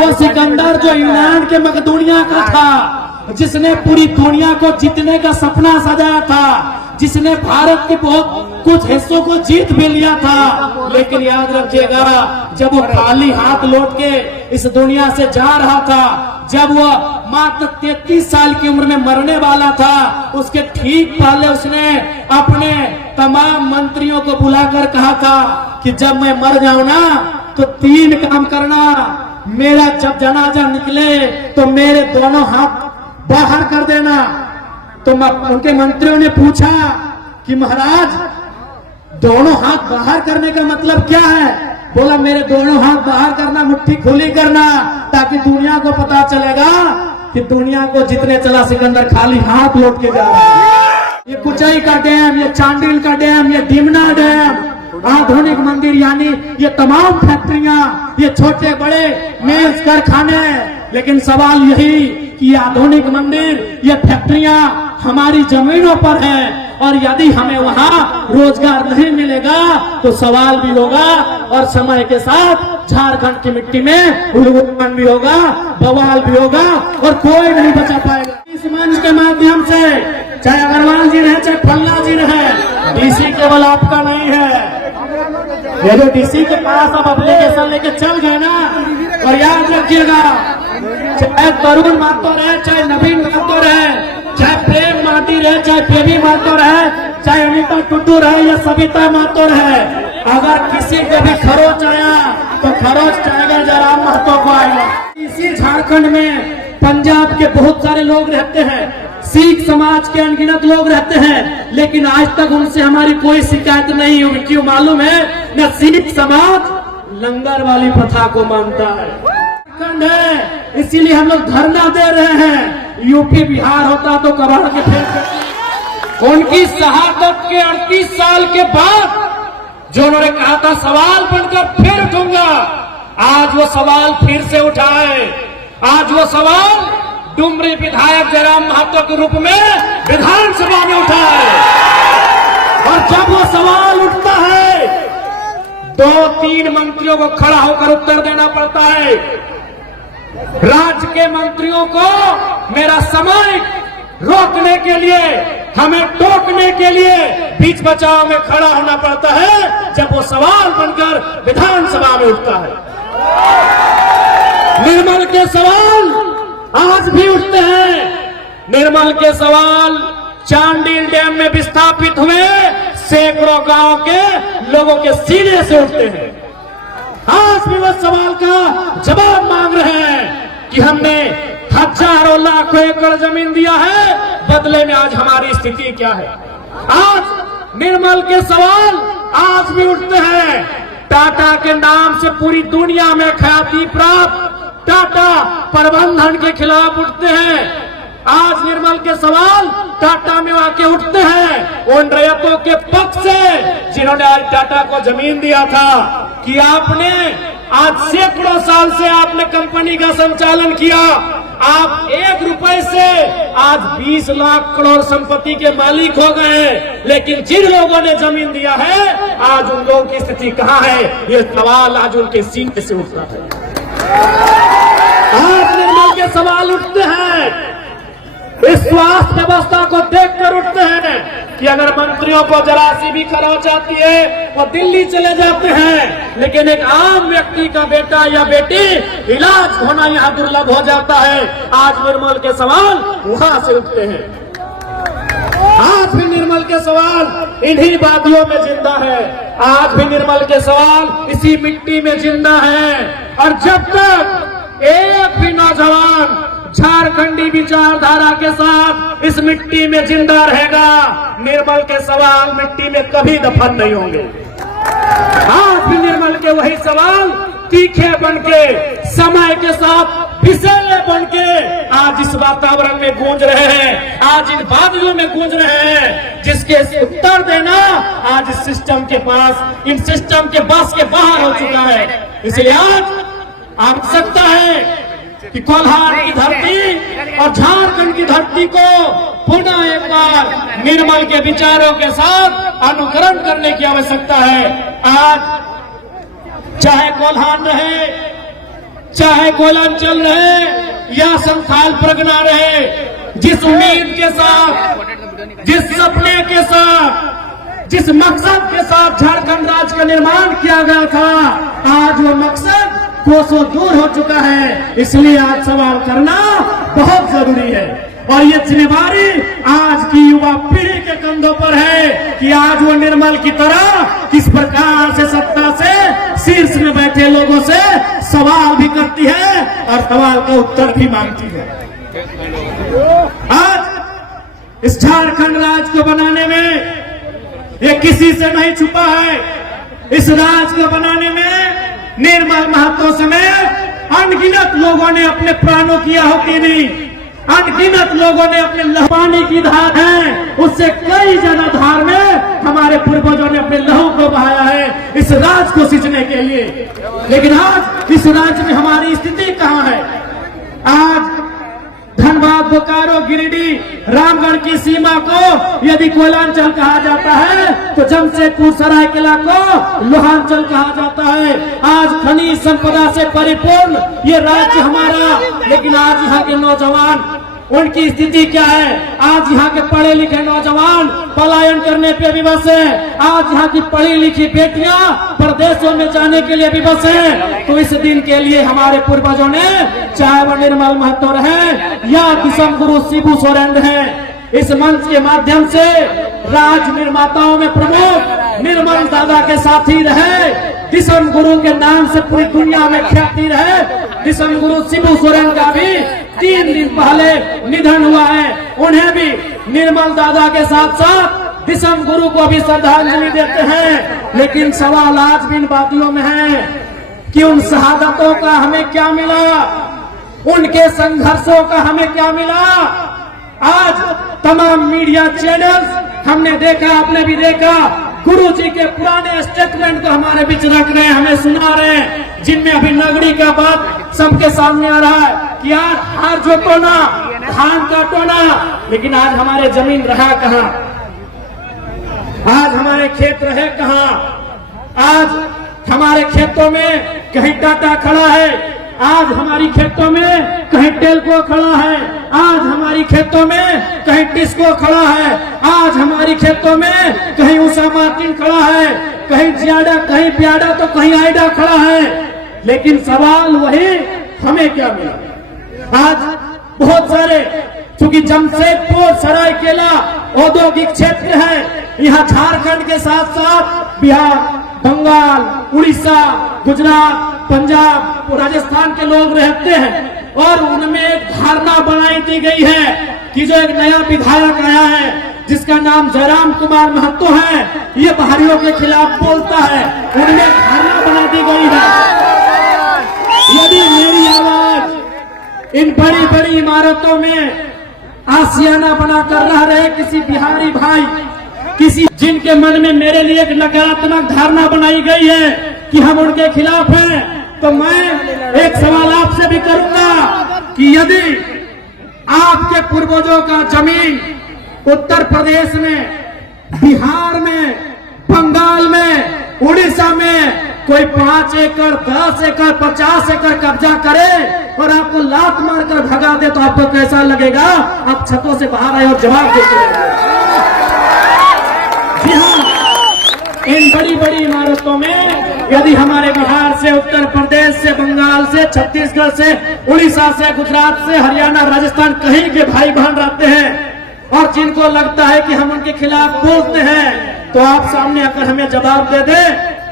वो सिकंदर जो इंग्लैंड के मकदूनिया का था, जिसने पूरी दुनिया को जीतने का सपना सजाया था, जिसने भारत के बहुत कुछ हिस्सों को जीत भी लिया था। लेकिन याद रखिएगा, जब वो खाली हाथ लौट के इस दुनिया से जा रहा था, जब वो मात्र 33 साल की उम्र में मरने वाला था, उसके ठीक पहले उसने अपने तमाम मंत्रियों को बुलाकर कहा था कि जब मैं मर जाऊं ना तो 3 काम करना। मेरा जब जनाजा निकले तो मेरे दोनों हाथ बाहर कर देना। तो उनके मंत्रियों ने पूछा कि महाराज, दोनों हाथ बाहर करने का मतलब क्या है? बोला, मेरे दोनों हाथ बाहर करना, मुट्ठी खुली करना, ताकि दुनिया को पता चलेगा कि दुनिया को जितने चला सिकंदर खाली हाथ लौट के जा रहा है। ये कुचाई का डैम, ये चांडिल का डैम, ये डिमना डैम, आधुनिक मंदिर, यानी ये तमाम फैक्ट्रियां, ये छोटे बड़े मेज कारखाने। लेकिन सवाल यही कि आधुनिक मंदिर, ये फैक्ट्रियां हमारी जमीनों पर है, और यदि हमें वहां रोजगार नहीं मिलेगा तो सवाल भी होगा, और समय के साथ झारखंड की मिट्टी में उल्लूपन भी होगा, बवाल भी होगा, और कोई नहीं बचा पाएगा। इस मंच के माध्यम से, चाहे अग्रवाल जी रहे, चाहे फल्ला जी रहे, डीसी केवल आपका नहीं है। ये जो डीसी के पास अब एप्लीकेशन लेके चल गए ना, और याद रखिएगा, चाहे तरुण महतो रहे, चाहे नवीन महतो रहे, चाहे प्रेम माटी रहे, चाहे बेबी महतो रहे, चाहे अनिता टुड्डू रहे या सविता महतो रहे, अगर किसी को भी खरोच आया तो खरोच चाहेगा जयराम महतो को आएगा। इसी झारखंड में पंजाब के बहुत सारे लोग रहते हैं, सिख समाज के अनगिनत लोग रहते हैं, लेकिन आज तक उनसे हमारी कोई शिकायत नहीं हुई। क्यों मालूम है? न सिख समाज लंगर वाली प्रथा को मानता है, इसीलिए हम लोग धरना दे रहे हैं। यूपी बिहार होता तो कबाड़ के फेंक। उनकी शहादत के 38 साल के बाद जो उन्होंने कहा था सवाल बनकर फिर उठूंगा, आज वो सवाल फिर से उठाए। आज वो सवाल डुमरी विधायक जयराम महतो के रूप में विधानसभा में उठा है। और जब वो सवाल उठता है 2-3 मंत्रियों को खड़ा होकर उत्तर देना पड़ता है। राज्य के मंत्रियों को मेरा समय रोकने के लिए, हमें टोकने के लिए बीच बचाव में खड़ा होना पड़ता है जब वो सवाल बनकर विधानसभा में उठता है। निर्मल के सवाल आज भी उठते हैं। निर्मल के सवाल चांडिल डैम में विस्थापित हुए सैकड़ों गांव के लोगों के सीने से उठते हैं। आज भी वो सवाल का जवाब मांग रहे हैं कि हमने हजारों लाखों एकड़ जमीन दिया है, बदले में आज हमारी स्थिति क्या है। आज निर्मल के सवाल आज भी उठते हैं। टाटा के नाम से पूरी दुनिया में ख्याति प्राप्त टाटा प्रबंधन के खिलाफ उठते हैं। आज निर्मल के सवाल टाटा में आके उठते हैं उन रैयतों के पक्ष से जिन्होंने आज टाटा को जमीन दिया था कि आपने आज सैकड़ों साल से आपने कंपनी का संचालन किया, आप 1 रुपए से आज 20 लाख करोड़ संपत्ति के मालिक हो गए, लेकिन जिन लोगों ने जमीन दिया है आज उन लोगों की स्थिति कहाँ है, ये सवाल आज उनके सीने से उठता है। आज निर्मल के सवाल उठते हैं, इस स्वास्थ्य व्यवस्था को देखकर उठते हैं कि अगर मंत्रियों को जरा सी भी खरोच आती है वो दिल्ली चले जाते हैं, लेकिन एक आम व्यक्ति का बेटा या बेटी इलाज होना यहाँ दुर्लभ हो जाता है। आज निर्मल के सवाल वहां से उठते हैं। आज भी निर्मल के सवाल इन्हीं वादियों में जिंदा है, आज भी निर्मल के सवाल इसी मिट्टी में जिंदा है। और जब तक एक भी नौजवान झारखंडी विचारधारा के साथ इस मिट्टी में जिंदा रहेगा, निर्मल के सवाल मिट्टी में कभी दफन नहीं होंगे। आज भी निर्मल के वही सवाल तीखे बनके, समय के साथ विषैले बनके आज इस वातावरण में गूंज रहे हैं, आज इन वादियों में गूंज रहे हैं, जिसके उत्तर देना आज इस सिस्टम के पास, इन सिस्टम के बस के बाहर हो चुका है। इसलिए आज आवश्यकता है कि कोल्हार की धरती और झारखंड की धरती को पुनः एक बार निर्मल के विचारों के साथ अनुकरण करने की आवश्यकता है। आज चाहे कोल्हार रहे, चाहे कोयलान चल रहे या संथाल परगना रहे, जिस उम्मीद के साथ, जिस सपने के साथ, जिस मकसद के साथ झारखंड राज्य का निर्माण किया गया था, आज वो मकसद कोसों दूर हो चुका है। इसलिए आज सवाल करना बहुत जरूरी है और ये जिम्मेदारी आज की युवा पीढ़ी के कंधों पर है कि आज वो निर्मल की तरह किस प्रकार से सत्ता से शीर्ष में बैठे लोगों से सवाल भी करती है और सवाल का उत्तर भी मांगती है। आज इस झारखंड राज्य को बनाने में ये किसी से नहीं छुपा है। इस राज्य को बनाने में निर्मल महतो समेत अनगिनत लोगों ने अपने प्राणों की आहुति दी, अनगिनत लोगों ने अपने पानी की धार है उससे कई ज्यादा धार में हमारे पूर्वजों ने अपने लहू को बहाया है इस राज्य को सींचने के लिए। लेकिन आज इस राज्य में हमारी स्थिति कहाँ है? आज धनबाद, बोकारो, गिरिडीह, रामगढ़ की सीमा को यदि कोयलांचल कहा जाता है तो जमशेदपुर सरायकेला को लोहांचल कहा जाता है। आज खनिज संपदा से परिपूर्ण ये राज्य हमारा, लेकिन आज यहाँ के नौजवान, उनकी स्थिति क्या है? आज यहाँ के पढ़े लिखे नौजवान पलायन करने पे विवश है। आज यहाँ की पढ़ी लिखी बेटियां प्रदेशों में जाने के लिए विवश है। तो इस दिन के लिए हमारे पूर्वजों ने, चाहे वह निर्मल महतो रहे या दिसम गुरु शिबू सोरेन रहे, इस मंच के माध्यम से राज निर्माताओं में प्रमुख निर्मल दादा के साथी रहे, दिसम गुरु के नाम से पूरी दुनिया में ख्याति रहे। दिसम गुरु शिबू सोरेन का भी 3 दिन पहले निधन हुआ है। उन्हें भी निर्मल दादा के साथ साथ दिसम गुरु को भी श्रद्धांजलि देते हैं। लेकिन सवाल आज भी इन बातियों में है कि उन शहादतों का हमें क्या मिला, उनके संघर्षों का हमें क्या मिला। आज तमाम मीडिया चैनल्स हमने देखा, आपने भी देखा, गुरु जी के पुराने स्टेटमेंट को हमारे बीच रख रहे हैं, हमें सुना रहे हैं, जिनमें अभी नगरी का बात सबके सामने आ रहा है कि आज हार जोतो ना, धान काटो ना। लेकिन आज हमारे जमीन रहा कहाँ? आज हमारे खेत रहे कहाँ? आज हमारे खेतों में कहीं टाटा खड़ा है, आज हमारी खेतों में कहीं टेल्को खड़ा है, आज हमारी खेतों में कहीं टिस्को खड़ा है, आज हमारी खेतों में कहीं उषा मार्टिन खड़ा है, कहीं जियाडा, कहीं प्याडा तो कहीं आइडा खड़ा है। लेकिन सवाल वही, हमें क्या मिला? आज बहुत सारे, चूंकि जमशेदपुर सरायकेला औद्योगिक क्षेत्र है, यहाँ झारखंड के साथ साथ बिहार, बंगाल, उड़ीसा, गुजरात, पंजाब, राजस्थान के लोग रहते हैं और उनमें एक धारणा बनाई दी गई है कि जो एक नया विधायक आया है जिसका नाम जयराम कुमार महतो है, ये बाहरियों के खिलाफ बोलता है, उनमें धारणा बना दी गई है। यदि मेरी आवाज इन बड़ी बड़ी इमारतों में आशियाना बनाकर रह रहे किसी बिहारी भाई, किसी जिनके मन में मेरे लिए एक नकारात्मक धारणा बनाई गई है कि हम उनके खिलाफ हैं, तो मैं एक सवाल आपसे भी करूंगा कि यदि आपके पूर्वजों का जमीन उत्तर प्रदेश में, बिहार में, बंगाल में, उड़ीसा में कोई 5 एकड़, 10 एकड़, 50 एकड़ कब्जा करे और आपको लात मारकर भगा दे तो आपको कैसा लगेगा? आप छतों से बाहर आए और जवाब देते। जी हाँ, इन बड़ी बड़ी इमारतों में यदि हमारे बिहार से, उत्तर प्रदेश से, बंगाल से, छत्तीसगढ़ से, उड़ीसा से, गुजरात से, हरियाणा, राजस्थान कहीं के भाई बहन रहते हैं और जिनको लगता है कि हम उनके खिलाफ बोलते हैं, तो आप सामने आकर हमें जवाब दे दे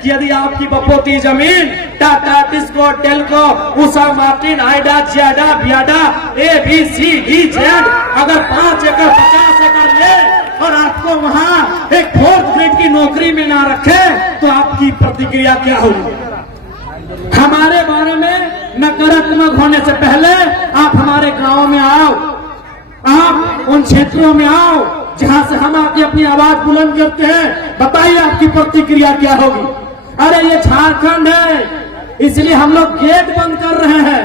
कि यदि आपकी बपोती जमीन टाटा, टिस्को, टेल्को, उषा मार्टिन, आइडा, जियाडा, बियाडा, ABCDZ अगर 5 एकड़ 50 एकड़ ले और आपको वहां एक 4th ग्रेड की नौकरी में ना रखे तो आपकी प्रतिक्रिया क्या होगी? हमारे बारे में नकारात्मक होने से पहले आप हमारे गांव में आओ, आप उन क्षेत्रों में आओ जहां से हम आके अपनी आवाज बुलंद करते हैं, बताइए आपकी प्रतिक्रिया क्या होगी? अरे ये झारखंड है इसलिए हम लोग गेट बंद कर रहे हैं,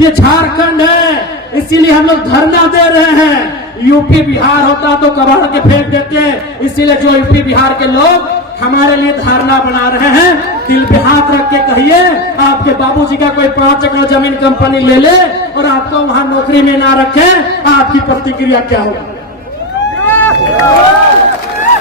ये झारखंड है इसीलिए हम लोग धरना दे रहे हैं। यूपी बिहार होता तो कबाड़ के फेंक देते, इसीलिए जो यूपी बिहार के लोग हमारे लिए धारणा बना रहे हैं दिल पे हाथ रख के कहिए, आपके बाबूजी का कोई 5 एकड़ जमीन कंपनी ले ले और आपको वहां नौकरी में ना रखे, आपकी प्रतिक्रिया क्या होगी?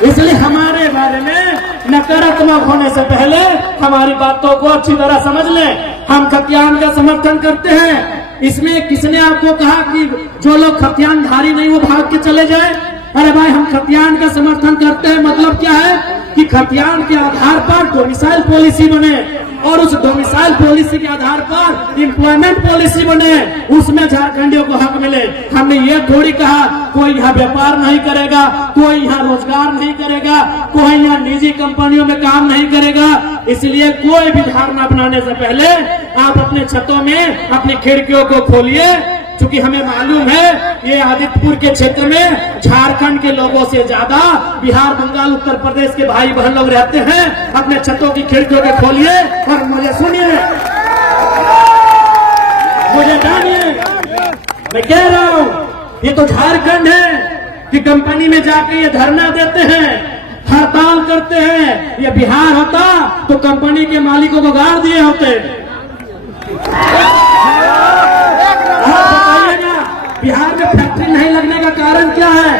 इसलिए हमारे बारे में नकारात्मक होने से पहले हमारी बातों को अच्छी तरह समझ लें। हम खतियान का समर्थन करते हैं। इसमें किसने आपको कहा कि जो लोग खतियानधारी नहीं वो भाग के चले जाए? अरे भाई, हम खतियान का समर्थन करते हैं। मतलब क्या है कि खतियान के आधार पर डोमिसाइल पॉलिसी बने और उस डोमिसाइल पॉलिसी के आधार पर एम्प्लॉयमेंट पॉलिसी बने, उसमें झारखंडियों को हक मिले। हमने ये थोड़ी कहा कोई यहाँ व्यापार नहीं करेगा, कोई यहाँ रोजगार नहीं करेगा, कोई यहाँ निजी कंपनियों में काम नहीं करेगा। इसलिए कोई भी धारणा बनाने से पहले आप अपने छतों में अपनी खिड़कियों को खोलिए, क्योंकि हमें मालूम है ये आदित्यपुर के क्षेत्र में झारखंड के लोगों से ज्यादा बिहार, बंगाल, उत्तर प्रदेश के भाई बहन लोग रहते हैं। अपने छतों की खिड़कियों को खोलिए और मुझे सुनिए, मुझे जानिए। मैं कह रहा हूँ ये तो झारखंड है कि कंपनी में जाके ये धरना देते हैं, हड़ताल करते हैं। ये बिहार होता तो कंपनी के मालिकों को गाड़ दिए होते। बिहार में फैक्ट्री नहीं लगने का कारण क्या है?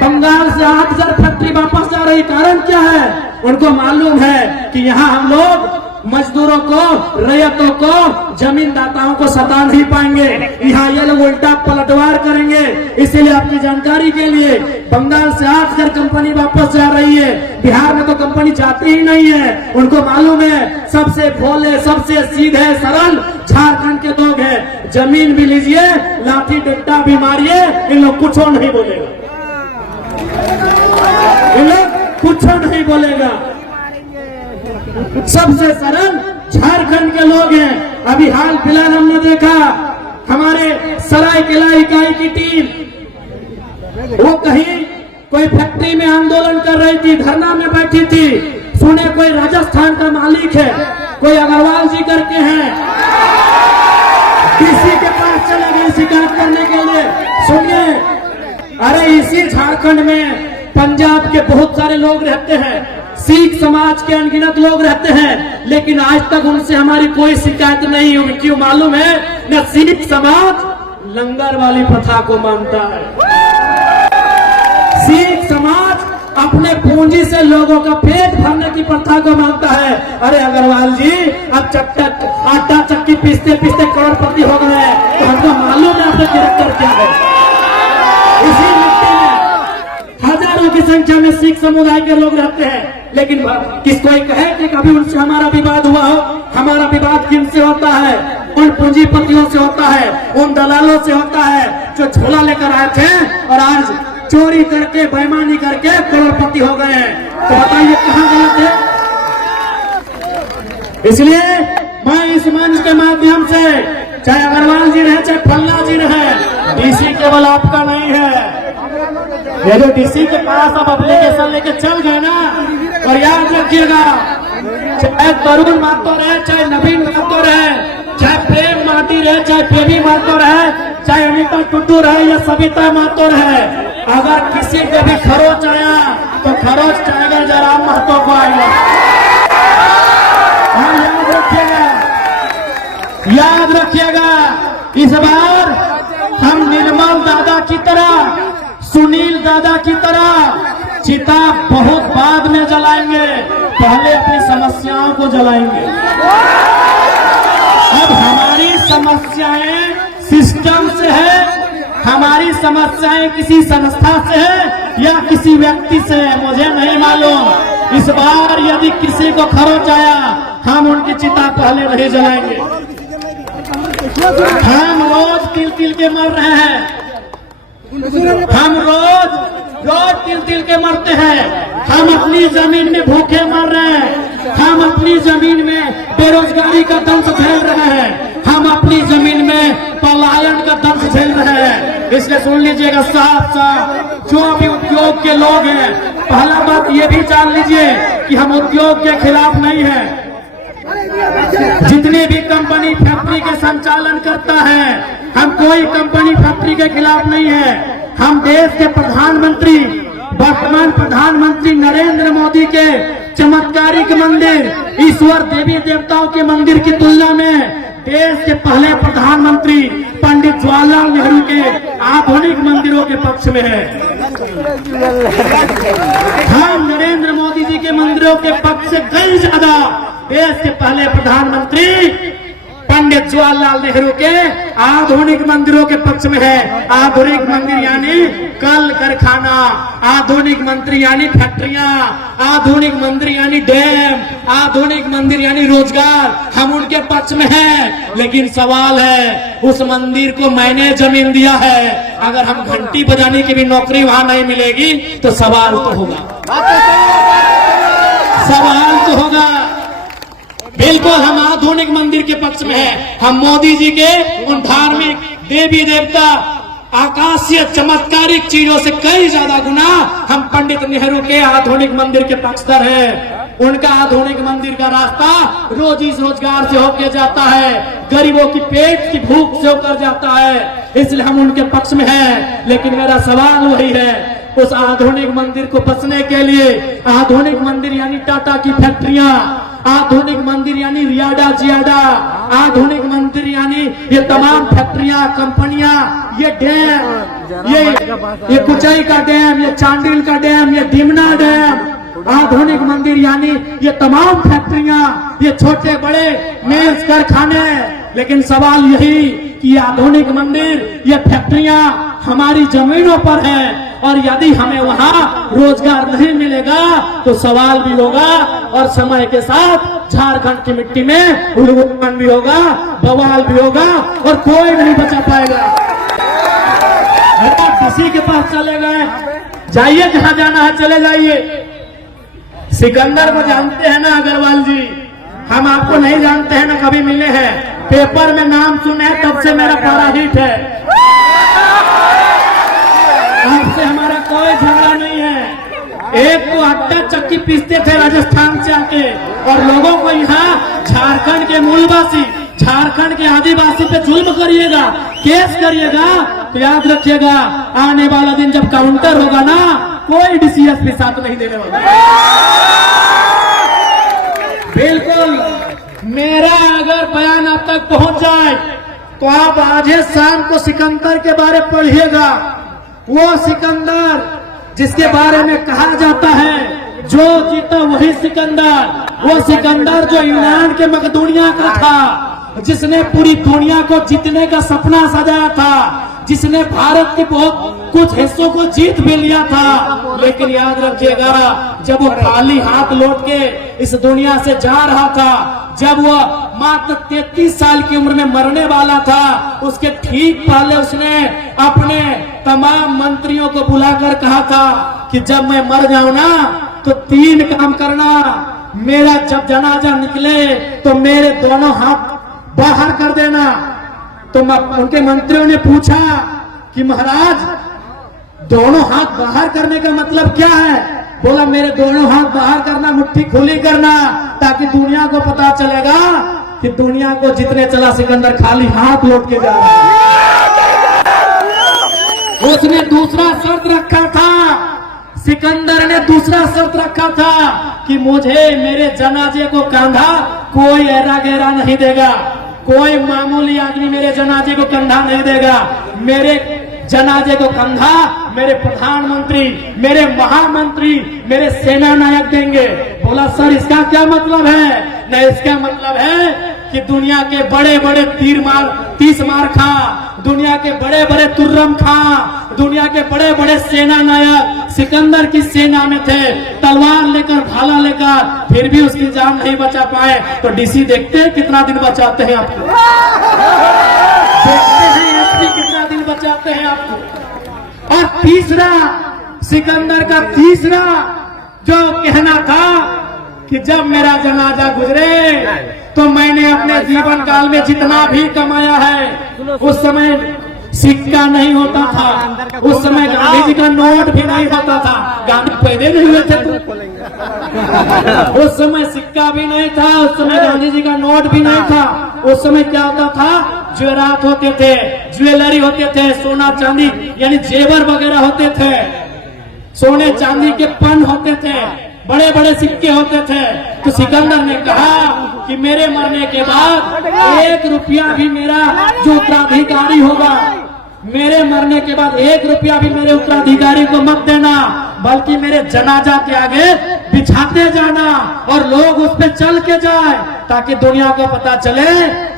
बंगाल से 8,000 फैक्ट्री वापस जा रही, कारण क्या है? उनको मालूम है कि यहाँ हम लोग मजदूरों को, रैयतों को, जमीनदाताओं को सता नहीं पाएंगे। यहाँ ये लोग उल्टा पलटवार करेंगे। इसीलिए आपकी जानकारी के लिए बंगाल से 8,000 कंपनी वापस जा रही है, बिहार में तो कंपनी जाती ही नहीं है। उनको मालूम है सबसे भोले, सबसे सीधे सरल झारखंड के लोग हैं। जमीन भी लीजिए, लाठी डंडा भी मारिए, इन लोग कुछ नहीं बोलेगा, इन लोग कुछ नहीं बोलेगा। सबसे सरल झारखंड के लोग हैं। अभी हाल फिलहाल हमने देखा हमारे सरायकेला इकाई की टीम, वो कहीं कोई फैक्ट्री में आंदोलन कर रही थी, धरना में बैठी थी। सुने कोई राजस्थान का मालिक है, कोई अग्रवाल जी करके हैं, डीसी के पास चले गए शिकायत करने के लिए। सुनिए, अरे इसी झारखंड में पंजाब के बहुत सारे लोग रहते हैं, सिख समाज के अनगिनत लोग रहते हैं, लेकिन आज तक उनसे हमारी कोई शिकायत नहीं हुई। क्यों मालूम है? न सिख समाज लंगर वाली प्रथा को मानता है, सिख समाज अपने पूंजी से लोगों का पेट भरने की प्रथा को मानता है। अरे अग्रवाल जी, अब आटा चक्की पीसते पीसते करोड़पति हो गए हैं, तो हमको मालूम है आपका कैरेक्टर क्या है। इसी मिट्टी में हजारों की संख्या में सिख समुदाय के लोग रहते हैं, लेकिन किस कोई कहे कि कभी उनसे हमारा विवाद हुआ हो? हमारा विवाद किनसे होता है? उन पूंजीपतियों से होता है, उन दलालों से होता है जो झोला लेकर आए थे और आज चोरी करके, बेईमानी करके करोड़पति हो गए हैं। तो बताइए कहां गलत है? इसलिए मैं इस मंच के माध्यम से, चाहे अग्रवाल जी रहे, चाहे फल्ला जी रहे, डीसी केवल आपका नहीं है। ये जो डीसी के पास अब एप्लीकेशन लेके चल गए ना, और याद रखिएगा, चाहे तरुण महतो रहे, चाहे नवीन महतो रहे, चाहे प्रेम माटी रहे, चाहे बेबी महतो रहे, चाहे अनिता टुड्डू रहे या सविता महतो रहे, अगर किसी पे भी खरोच आया तो खरोच टाइगर जयराम महतो को आएगा। याद रखिएगा, याद रखिएगा, इस बार हम निर्मल दादा की तरह, सुनील दादा की तरह चिता बहुत बाद में जलाएंगे, पहले अपनी समस्याओं को जलाएंगे। अब हमारी समस्याएं सिस्टम से है, हमारी समस्याएं किसी संस्था से है या किसी व्यक्ति से है, मुझे नहीं मालूम। इस बार यदि किसी को खरोच आया, हम उनकी चिता पहले नहीं जलाएंगे। हम रोज तिल तिल के मर रहे हैं, हम रोज तिल तिल के मरते हैं। हम अपनी जमीन में भूखे मर रहे हैं, हम अपनी जमीन में बेरोजगारी का दंश झेल रहे हैं, हम अपनी जमीन में पलायन का दंश झेल रहे हैं। इसलिए सुन लीजिएगा साफ साफ, जो भी उद्योग के लोग हैं, पहला बात ये भी जान लीजिए कि हम उद्योग के खिलाफ नहीं हैं। जितनी भी कंपनी फैक्ट्री के संचालन करता है, हम कोई कंपनी फैक्ट्री के खिलाफ नहीं है। हम देश के प्रधानमंत्री, वर्तमान प्रधानमंत्री नरेंद्र मोदी के चमत्कारिक मंदिर, ईश्वर देवी देवताओं के मंदिर की तुलना में देश के पहले प्रधानमंत्री पंडित जवाहरलाल नेहरू के आधुनिक मंदिरों के पक्ष में है। हम नरेंद्र मोदी जी के मंदिरों के पक्ष से कई ज्यादा देश के पहले प्रधानमंत्री पंडित जवाहरलाल नेहरू के आधुनिक मंदिरों के पक्ष में है। आधुनिक मंदिर यानी कल कारखाना, आधुनिक मंदिर यानी फैक्ट्रियां, आधुनिक मंदिर यानी डैम, आधुनिक मंदिर यानी रोजगार, हम उनके पक्ष में हैं। लेकिन सवाल है, उस मंदिर को मैंने जमीन दिया है, अगर हम घंटी बजाने की भी नौकरी वहां नहीं मिलेगी तो सवाल तो होगा, सवाल तो होगा। बिल्कुल हम आधुनिक मंदिर के पक्ष में हैं। हम मोदी जी के उन धार्मिक देवी देवता आकाशीय चमत्कारिक चीजों से कई ज्यादा गुना हम पंडित नेहरू के आधुनिक मंदिर के पक्षधर हैं। उनका आधुनिक मंदिर का रास्ता रोजी रोजगार से होकर जाता है, गरीबों की पेट की भूख से होकर जाता है, इसलिए हम उनके पक्ष में हैं। लेकिन मेरा सवाल वही है, उस आधुनिक मंदिर को बचने के लिए, आधुनिक मंदिर यानी टाटा की फैक्ट्रियां, आधुनिक मंदिर यानी रियाडा जियाडा, आधुनिक मंदिर यानी ये तमाम फैक्ट्रियां, कंपनियां, ये डैम, ये कुचाई का डैम, ये चांडिल का डैम, ये डिमना डैम, आधुनिक मंदिर यानी ये तमाम फैक्ट्रियां, ये छोटे बड़े मेज कारखाने। लेकिन सवाल यही कि आधुनिक मंदिर, ये फैक्ट्रियां हमारी जमीनों पर है, और यदि हमें वहां रोजगार नहीं मिलेगा तो सवाल भी होगा, और समय के साथ झारखंड की मिट्टी में उल्लूपन भी होगा, बवाल भी होगा, और कोई नहीं बचा पाएगा। किसी के पास चले गए, जाइए जहां जाना है चले जाइए। सिकंदर को जानते हैं ना अग्रवाल जी, हम आपको नहीं जानते हैं ना, कभी मिले हैं, पेपर में नाम सुने तब से मेरा पारा हिट है। आपसे हमारा कोई झगड़ा नहीं है। एक तो आटा चक्की पीसते थे राजस्थान से आके, और लोगों को यहाँ झारखंड के मूलवासी, झारखंड के आदिवासी पे जुल्म करिएगा, केस करिएगा, तो याद रखिएगा आने वाला दिन जब काउंटर होगा ना, कोई डीसीएस भी साथ नहीं देने वाला। बिल्कुल मेरा अगर बयान आप तक पहुंच जाए तो आप आज शाम को सिकंदर के बारे में पढ़िएगा। वो सिकंदर जिसके बारे में कहा जाता है जो जीता वही सिकंदर, वो सिकंदर जो यूनान के मकदूनिया का था, जिसने पूरी दुनिया को जीतने का सपना सजाया था, जिसने भारत के बहुत कुछ हिस्सों को जीत भी लिया था। लेकिन याद रखिएगा, जब वो खाली हाथ लौट के इस दुनिया से जा रहा था, जब वो मात्र 33 साल की उम्र में मरने वाला था, उसके ठीक पहले उसने अपने तमाम मंत्रियों को बुलाकर कहा था कि जब मैं मर जाऊं ना तो 3 काम करना, मेरा जब जनाजा निकले तो मेरे दोनों हाथ बाहर कर देना। तो उनके मंत्रियों ने पूछा कि महाराज दोनों हाथ बाहर करने का मतलब क्या है? बोला मेरे दोनों हाथ बाहर करना, मुट्ठी खुली करना, ताकि दुनिया को पता चलेगा कि दुनिया को जितने चला सिकंदर खाली हाथ लौट के जा रहा है। उसने दूसरा शर्त रखा था, सिकंदर ने दूसरा शर्त रखा था कि मुझे मेरे जनाजे को कंधा कोई ऐरा गहरा नहीं देगा, कोई मामूली आदमी मेरे जनाजे को कंधा नहीं देगा, मेरे जनाजे को कंधा मेरे प्रधानमंत्री, मेरे महामंत्री, मेरे सेना नायक देंगे। बोला सर इसका क्या मतलब है? नहीं, इसका मतलब है कि दुनिया के बड़े बड़े तीस मार खा, दुनिया के बड़े बड़े तुर्रम खा, दुनिया के बड़े बड़े सेना नायक सिकंदर की सेना में थे, तलवार लेकर भाला लेकर, फिर भी उसकी जान नहीं बचा पाए। तो डीसी देखते हैं कितना दिन बचाते हैं आपको, देखते हैं एसपी कितना दिन बचाते हैं आपको। और तीसरा, सिकंदर का तीसरा जो कहना था कि जब मेरा जनाजा गुजरे तो मैंने अपने जीवन काल में जितना भी कमाया है, उस समय सिक्का नहीं होता था, उस समय गांधी जी का नोट भी नहीं होता था, गांधी पैदा नहीं हुए थे तो उस समय सिक्का भी नहीं था, उस समय गांधी जी का नोट भी नहीं था। उस समय क्या होता था, ज्वेरात होते थे, ज्वेलरी होते थे, सोना चांदी यानी जेवर वगैरह होते थे, सोने चांदी के पन होते थे, बड़े बड़े सिक्के होते थे। तो सिकंदर ने कहा कि मेरे मरने के बाद 1 रुपया भी मेरा जो उत्तराधिकारी होगा, मेरे मरने के बाद 1 रुपया भी मेरे उत्तराधिकारी को मत देना, बल्कि मेरे जनाजा के आगे बिछाते जाना और लोग उस पे चल के जाए, ताकि दुनिया को पता चले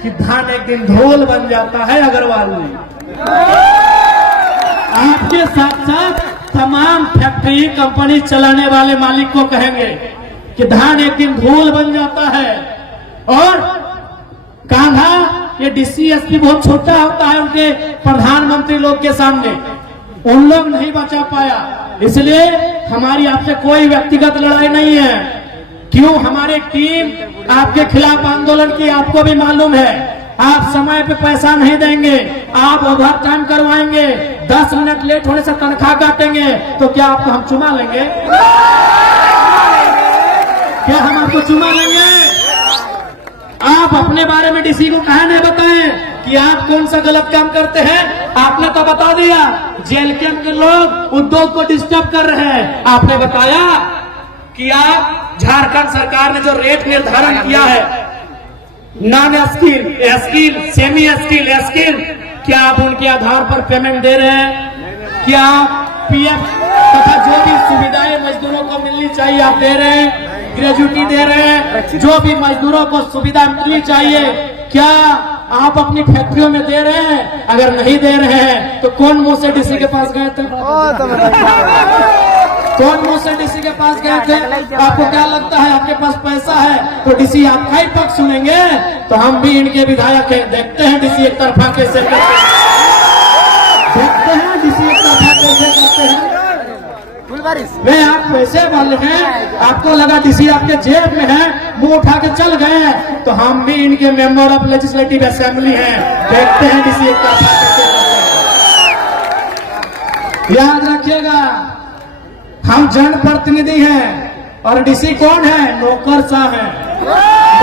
कि धान एक दिन धूल बन जाता है अग्रवाल में। आपके साथ साथ तमाम फैक्ट्री कंपनी चलाने वाले मालिक को कहेंगे कि धान एक दिन धूल बन जाता है। और कान्हा, ये डीसी एसपी बहुत छोटा होता है उनके प्रधानमंत्री लोग के सामने, उन लोग नहीं बचा पाया। इसलिए हमारी आपसे कोई व्यक्तिगत लड़ाई नहीं है। क्यों हमारी टीम आपके खिलाफ आंदोलन की, आपको भी मालूम है। आप समय पे पैसा नहीं देंगे, आप ओवर टाइम करवाएंगे, 10 मिनट लेट होने से तनख्वाह काटेंगे, तो क्या आपको हम चुमा लेंगे? क्या हम आपको चुमा लेंगे? आप अपने बारे में डीसी को कहा नहीं बताएं कि आप कौन सा गलत काम करते हैं। आपने तो बता दिया जेल के अंदर लोग उद्योग को डिस्टर्ब कर रहे हैं। आपने बताया कि आप झारखंड सरकार ने जो रेट निर्धारण किया है, non skill, skill, semi skill, skill, क्या आप उनके आधार पर पेमेंट दे रहे हैं? क्या पीएफ तथा जो भी सुविधाएं मजदूरों को मिलनी चाहिए आप दे रहे हैं? ग्रेजुटी दे रहे हैं? जो भी मजदूरों को सुविधा मिलनी चाहिए क्या आप अपनी फैक्ट्रियों में दे रहे हैं? अगर नहीं दे रहे हैं तो कौन मुंह से डीसी के पास गए थे? कौन मुंह से डीसी के पास गए थे? आपको क्या लगता है आपके पास पैसा है तो डीसी आपका ही पक्ष सुनेंगे? तो हम भी इनके विधायक हैं, देखते हैं डीसी एक तरफा कैसे करते हैं, देखते हैं डीसी एक तरफा कैसे करते हैं। नहीं, आप पैसे वाले हैं, आपको लगा डीसी आपके जेब में है, मुंह उठा के चल गए, तो हम भी इनके मेंबर ऑफ लेजिस्लेटिव असेंबली हैं, देखते हैं डीसी एक तरफा कैसे करते हैं। याद रखिएगा, हम जनप्रतिनिधि हैं और डीसी कौन है? नौकरशाह है।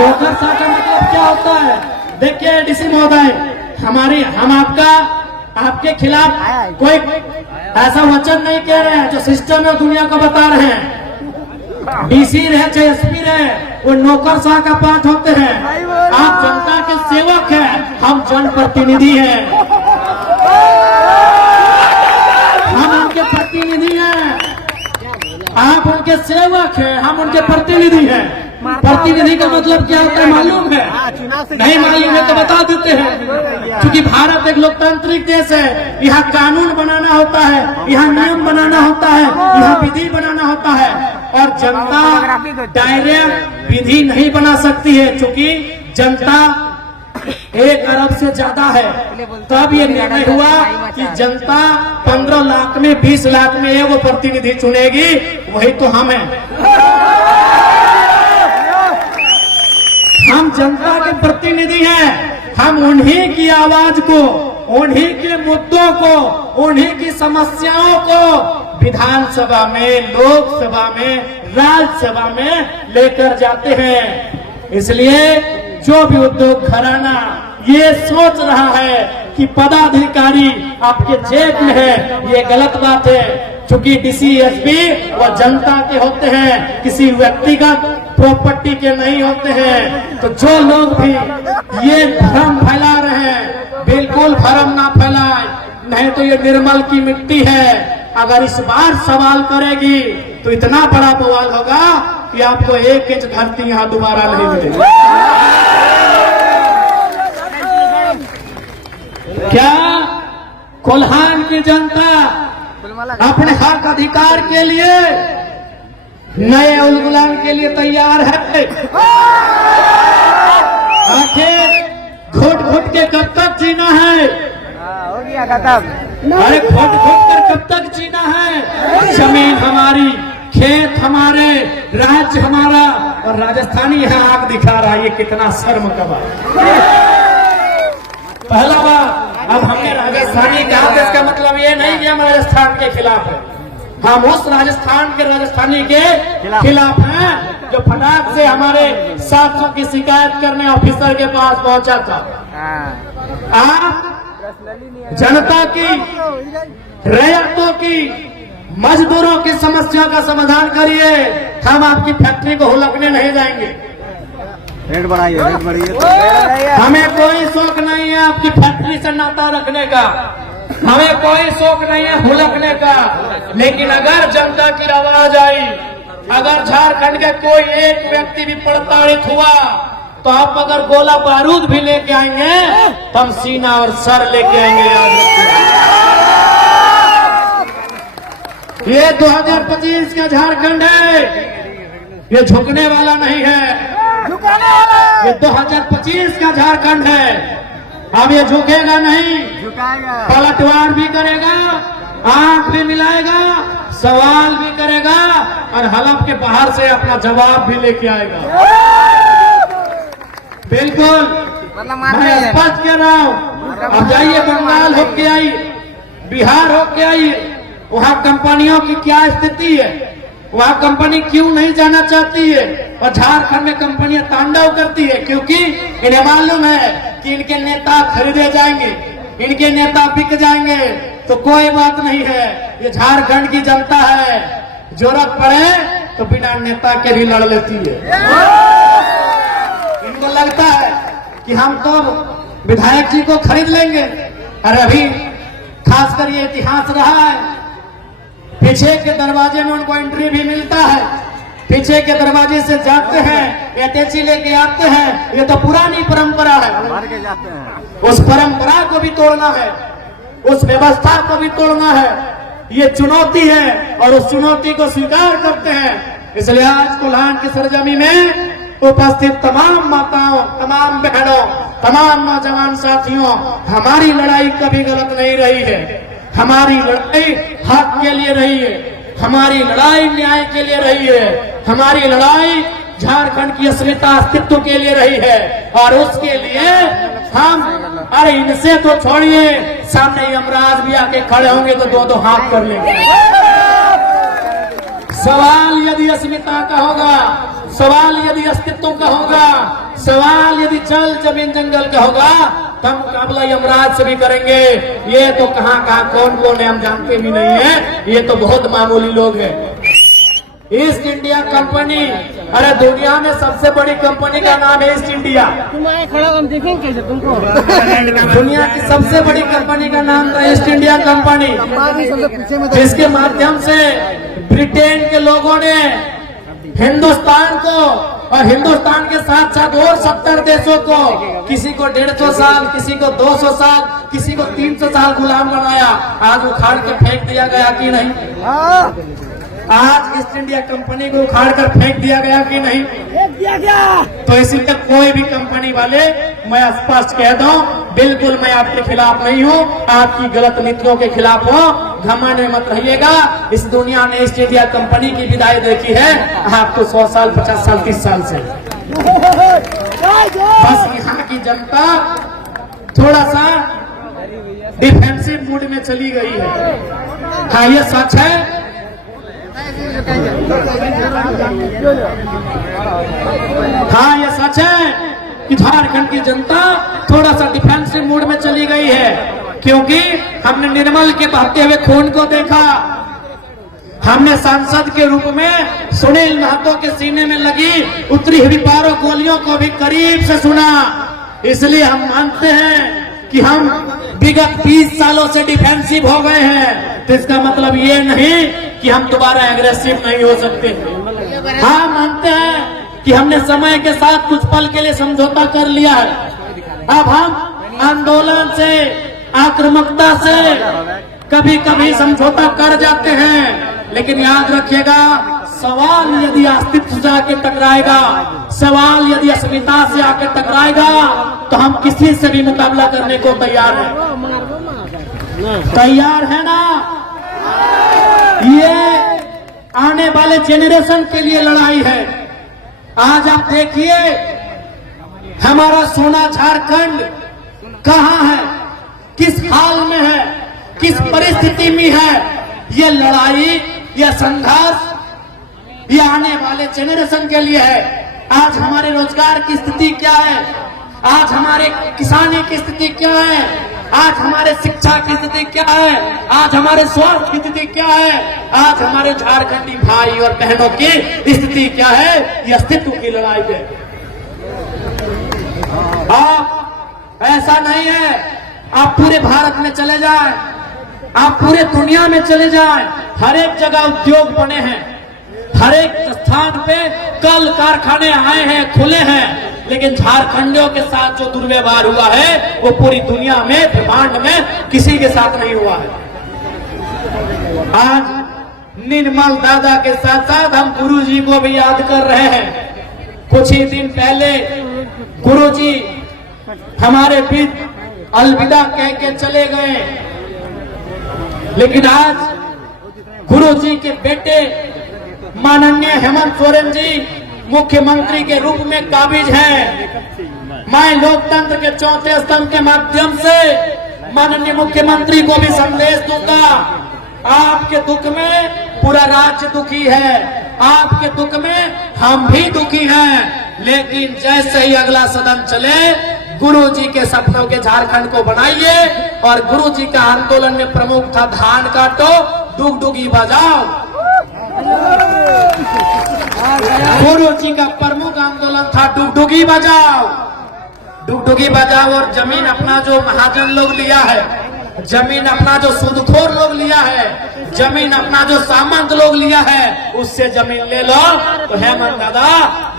नौकरशाह का मतलब क्या होता है? देखिए डीसी महोदय, हम आपके खिलाफ कोई ऐसा वचन नहीं कह रहे हैं, जो सिस्टम है दुनिया को बता रहे हैं। डीसी रहे चाहे एसपी रहे, वो नौकरशाह का पाठ होते हैं। आप जनता के सेवक हैं, हम जनप्रतिनिधि हैं, हम उनके प्रतिनिधि हैं। आप उनके सेवक हैं, हम उनके प्रतिनिधि हैं। प्रतिनिधि का मतलब क्या होता है मालूम है? नहीं मालूम है तो बता देते हैं। क्योंकि भारत एक लोकतांत्रिक देश है, यहाँ कानून बनाना होता है, यहाँ नियम बनाना होता है, यहाँ विधि बनाना होता है, और जनता डायरेक्ट विधि नहीं बना सकती है। क्योंकि जनता 1 अरब से ज्यादा है। तब ये निर्णय हुआ कि जनता 15 लाख में 20 लाख में एगो प्रतिनिधि चुनेगी, वही तो हम हैं। हम जनता के प्रतिनिधि हैं। हम उन्हीं की आवाज को, उन्हीं के मुद्दों को, उन्हीं की समस्याओं को विधानसभा में, लोकसभा में, राज्यसभा में लेकर जाते हैं। इसलिए जो भी उद्योग घराना ये सोच रहा है कि पदाधिकारी आपके जेब में है, ये गलत बात है। क्योंकि डीसी एसपी वो जनता के होते हैं, किसी व्यक्तिगत प्रॉपर्टी के नहीं होते हैं। तो जो लोग भी ये भ्रम फैला रहे हैं, बिल्कुल भ्रम ना फैलाए, नहीं तो ये निर्मल की मिट्टी है। अगर इस बार सवाल करेगी तो इतना बड़ा बवाल होगा कि आपको 1 इंच धरती यहाँ दोबारा नहीं मिलेगी। क्या कोल्हान की जनता अपने हक अधिकार के लिए नए उलगुलान के लिए तैयार है? आखिर घुट घुट के कब तक जीना है? हो गया खत्म। अरे घुट घुट कर कब तक जीना है? जमीन हमारी, खेत हमारे, राज्य हमारा, और राजस्थानी यहाँ आग दिखा रहा है। ये कितना शर्म का बात। पहला बात, अब हमने राजस्थानी कहा तो इसका मतलब ये नहीं कि हम राजस्थान के खिलाफ है। हम उस राजस्थान के राजस्थानी के खिलाफ हैं जो फटाक से हमारे 700 की शिकायत करने ऑफिसर के पास पहुंचा था। आप जनता की, रैयतों की, मजदूरों की समस्या का समाधान करिए, हम आपकी फैक्ट्री को हुलकने नहीं जाएंगे। रेट बढ़ाइए। हमें कोई शौक नहीं है आपकी फैक्ट्री से नाता रखने का, हमें कोई शौक नहीं है हुलकने का। लेकिन अगर जनता की आवाज आई, अगर झारखंड के कोई एक व्यक्ति भी प्रताड़ित हुआ, तो आप अगर गोला बारूद भी लेके आएंगे तो हम सीना और सर लेके आएंगे। याद रखिए, ये 2025 का झारखंड है, ये झुकने वाला नहीं है। ये 2025 का झारखंड है। अब ये झुकेगा नहीं, पलटवार भी करेगा, आंख भी मिलाएगा, सवाल भी करेगा और हलफ के बाहर से अपना जवाब भी लेके आएगा। बिल्कुल मैं स्पष्ट कह रहा हूँ। अब जाइए बंगाल होके आइए, बिहार होके आइए, वहाँ कंपनियों की क्या स्थिति है, वहाँ कंपनी क्यों नहीं जाना चाहती है, और झारखंड में कंपनियां तांडव करती है, क्योंकि इन्हें मालूम है कि इनके नेता खरीदे जाएंगे, इनके नेता बिक जाएंगे। तो कोई बात नहीं है, ये झारखंड की जनता है, जरूरत पड़े तो बिना नेता के भी लड़ लेती है। इनको लगता है कि हम तो विधायक जी को खरीद लेंगे। और अभी खासकर ये इतिहास रहा है, पीछे के दरवाजे में उनको एंट्री भी मिलता है, पीछे के दरवाजे से जाते हैं, अटैची लेके आते हैं। ये तो पुरानी परंपरा है, उस परंपरा को भी तोड़ना है, उस व्यवस्था को भी तोड़ना है। ये चुनौती है और उस चुनौती को स्वीकार करते हैं। इसलिए आज कोल्हान की सरजमी में उपस्थित तमाम माताओं, तमाम बहनों, तमाम नौजवान साथियों, हमारी लड़ाई कभी गलत नहीं रही है। हमारी लड़ाई हक के लिए रही है, हमारी लड़ाई न्याय के लिए रही है, हमारी लड़ाई झारखंड की अस्मिता अस्तित्व के लिए रही है। और उसके लिए हम, अरे इनसे तो छोड़िए, सामने यमराज भी आके खड़े होंगे तो दो दो हाथ कर लेंगे। सवाल यदि अस्मिता का होगा, सवाल यदि अस्तित्व का होगा, सवाल यदि जल जमीन जंगल का होगा, तो हम मुकाबला यमराज से भी करेंगे। ये तो कहाँ कौन है हम जानते भी नहीं है, ये तो बहुत मामूली लोग हैं। ईस्ट इंडिया कंपनी, अरे दुनिया में सबसे बड़ी कंपनी का नाम है ईस्ट इंडिया। तुम आए खड़ा, हम देखेंगे कैसे तुमको। दुनिया की सबसे बड़ी कंपनी का नाम था ईस्ट इंडिया कंपनी, जिसके माध्यम से ब्रिटेन के लोगों ने हिंदुस्तान को और हिंदुस्तान के साथ साथ और 70 देशों को, किसी को 150 साल, किसी को 200 साल, किसी को 300 साल गुलाम बनाया। आज उखाड़ के फेंक दिया गया कि नहीं? आज ईस्ट इंडिया कंपनी को उखाड़ कर फेंक दिया गया कि नहीं? दिया गया। तो इसीलिए कोई भी कंपनी वाले, मैं स्पष्ट कह दूं, बिल्कुल मैं आपके खिलाफ नहीं हूं, आपकी गलत नीतियों के खिलाफ हूं। घमंड में मत रहिएगा। इस दुनिया ने ईस्ट इंडिया कंपनी की विदाई देखी है, आपको 100 साल, 50 साल, 30 साल से। बस यहाँ की जनता थोड़ा सा डिफेंसिव मूड में चली गई है। हाँ, ये सच है। हाँ, ये सच है कि झारखंड की जनता थोड़ा सा डिफेंसिव मूड में चली गई है, क्योंकि हमने निर्मल के बहते हुए खून को देखा, हमने सांसद के रूप में सुनील महतो के सीने में लगी उतरी हुई 12 गोलियों को भी करीब से सुना। इसलिए हम मानते हैं कि हम विगत 20 सालों से डिफेंसिव हो गए हैं। तो इसका मतलब ये नहीं कि हम दोबारा एग्रेसिव नहीं हो सकते। हाँ, मानते हैं कि हमने समय के साथ कुछ पल के लिए समझौता कर लिया है। अब हम आंदोलन से, आक्रामकता से कभी कभी समझौता कर जाते हैं, लेकिन याद रखिएगा, सवाल यदि अस्तित्व से आके टकराएगा, सवाल यदि अस्मिता से आके टकराएगा, तो हम किसी से भी मुकाबला करने को तैयार हैं। तैयार है ना? ये आने वाले जेनरेशन के लिए लड़ाई है। आज आप देखिए, हमारा सोना झारखंड कहाँ है, किस हाल में है, किस परिस्थिति में है। ये लड़ाई, ये संघर्ष, ये आने वाले जेनरेशन के लिए है। आज हमारे रोजगार की स्थिति क्या है, आज हमारे किसानी की स्थिति क्या है, आज हमारे शिक्षा की स्थिति क्या है, आज हमारे स्वास्थ्य की स्थिति क्या है, आज हमारे झारखंडी भाई और बहनों की स्थिति क्या है, ये अस्तित्व की लड़ाई पे। आप ऐसा नहीं है, आप पूरे भारत में चले जाएं, आप पूरे दुनिया में चले जाएं, हर एक जगह उद्योग बने हैं, हर एक स्थान पे कल कारखाने आए हैं, खुले हैं, लेकिन झारखंडियों के साथ जो दुर्व्यवहार हुआ है वो पूरी दुनिया में, ब्रह्मांड में किसी के साथ नहीं हुआ है। आज निर्मल दादा के साथ साथ हम गुरुजी को भी याद कर रहे हैं। कुछ ही दिन पहले गुरुजी हमारे बीच अलविदा कह के चले गए, लेकिन आज गुरुजी के बेटे माननीय हेमंत सोरेन जी मुख्यमंत्री के रूप में काबिज हैं। मैं लोकतंत्र के चौथे स्तंभ के माध्यम से माननीय मुख्यमंत्री को भी संदेश दूंगा, आपके दुख में पूरा राज्य दुखी है, आपके दुख में हम भी दुखी हैं, लेकिन जैसे ही अगला सदन चले गुरुजी के सपनों के झारखंड को बनाइए। और गुरुजी का आंदोलन में प्रमुख था धान काटो डुगडुगी बजाओ। गुरुजी का प्रमुख आंदोलन था डुगडुगी बजाओ, डुगडुगी बजाओ। और जमीन अपना जो महाजन लोग लिया है, जमीन अपना जो सूदखोर लोग लिया है, जमीन अपना जो सामंत लोग लिया है, उससे जमीन ले लो। तो हेमंत दादा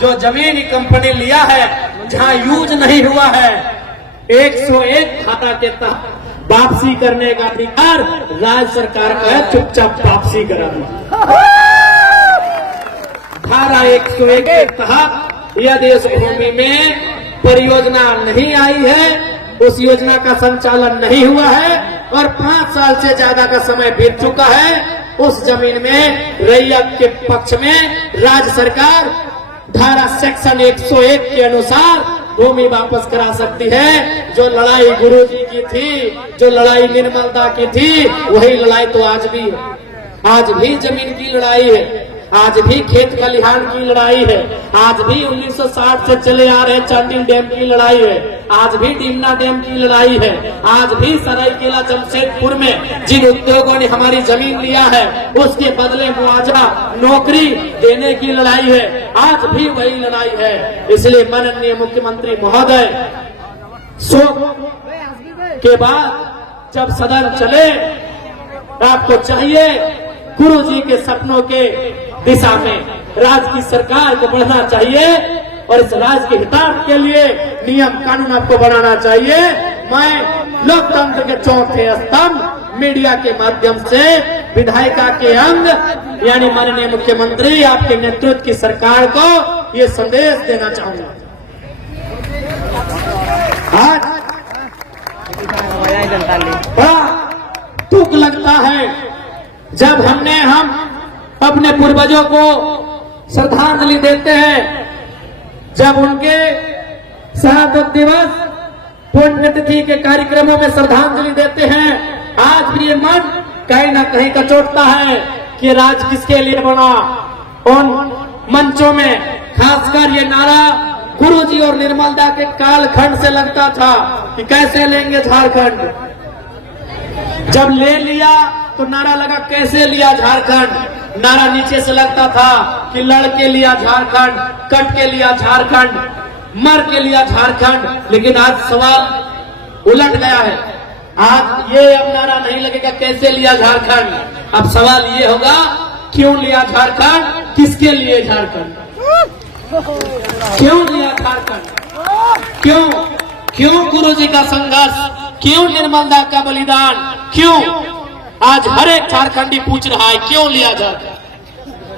जो जमीन कंपनी लिया है, जहां यूज नहीं हुआ है, 101 धारा के तहत वापसी करने का अधिकार राज्य सरकार का है, चुपचाप वापसी करा दो। धारा 101 के तहत यदि इस भूमि में परियोजना नहीं आई है, उस योजना का संचालन नहीं हुआ है और 5 साल से ज्यादा का समय बीत चुका है, उस जमीन में रैयत के पक्ष में राज्य सरकार धारा सेक्शन 101 के अनुसार भूमि वापस करा सकती है। जो लड़ाई गुरुजी की थी, जो लड़ाई निर्मलदा की थी, वही लड़ाई तो आज भी है। आज भी जमीन की लड़ाई है, आज भी खेत खलिहान की लड़ाई है, आज भी 1960 से चले आ रहे चांडिल डैम की लड़ाई है, आज भी डिमना डैम की लड़ाई है, आज भी सरायकेला जमशेदपुर में जिन उद्योगों ने हमारी जमीन लिया है उसके बदले मुआवजा नौकरी देने की लड़ाई है, आज भी वही लड़ाई है। इसलिए माननीय मुख्यमंत्री महोदय शोक के बाद जब सदन चले, आपको चाहिए गुरुजी के सपनों के दिशा में राज्य की सरकार को बढ़ना चाहिए और इस राज्य के हितार्थ के लिए नियम कानून आपको बनाना चाहिए। मैं लोकतंत्र के चौथे स्तंभ मीडिया के माध्यम से विधायिका के अंग यानी माननीय मुख्यमंत्री आपके नेतृत्व की सरकार को ये संदेश देना चाहूंगा। आज बड़ा दुख लगता है जब हम अपने पूर्वजों को श्रद्धांजलि देते हैं, जब उनके शहादत दिवस पुण्यतिथि के कार्यक्रमों में श्रद्धांजलि देते हैं। आज भी ये मन कहीं ना कहीं कचोटता है कि राज्य किसके लिए बना। उन मंचों में खासकर ये नारा गुरुजी और निर्मलदा के कालखंड से लगता था कि कैसे लेंगे झारखंड। जब ले लिया तो नारा लगा कैसे लिया झारखंड। नारा नीचे से लगता था कि लड़ के लिया झारखंड, कट के लिया झारखंड, मर के लिया झारखंड। लेकिन आज सवाल उलट गया है। आज ये अब नारा नहीं लगेगा कैसे लिया झारखंड, अब सवाल ये होगा क्यों लिया झारखंड, किसके लिए झारखंड, क्यों लिया झारखंड, क्यों गुरुजी का संघर्ष, क्यों निर्मलदा का बलिदान, क्यों आज हर एक झारखंडी पूछ रहा है क्यों लिया झारखंड,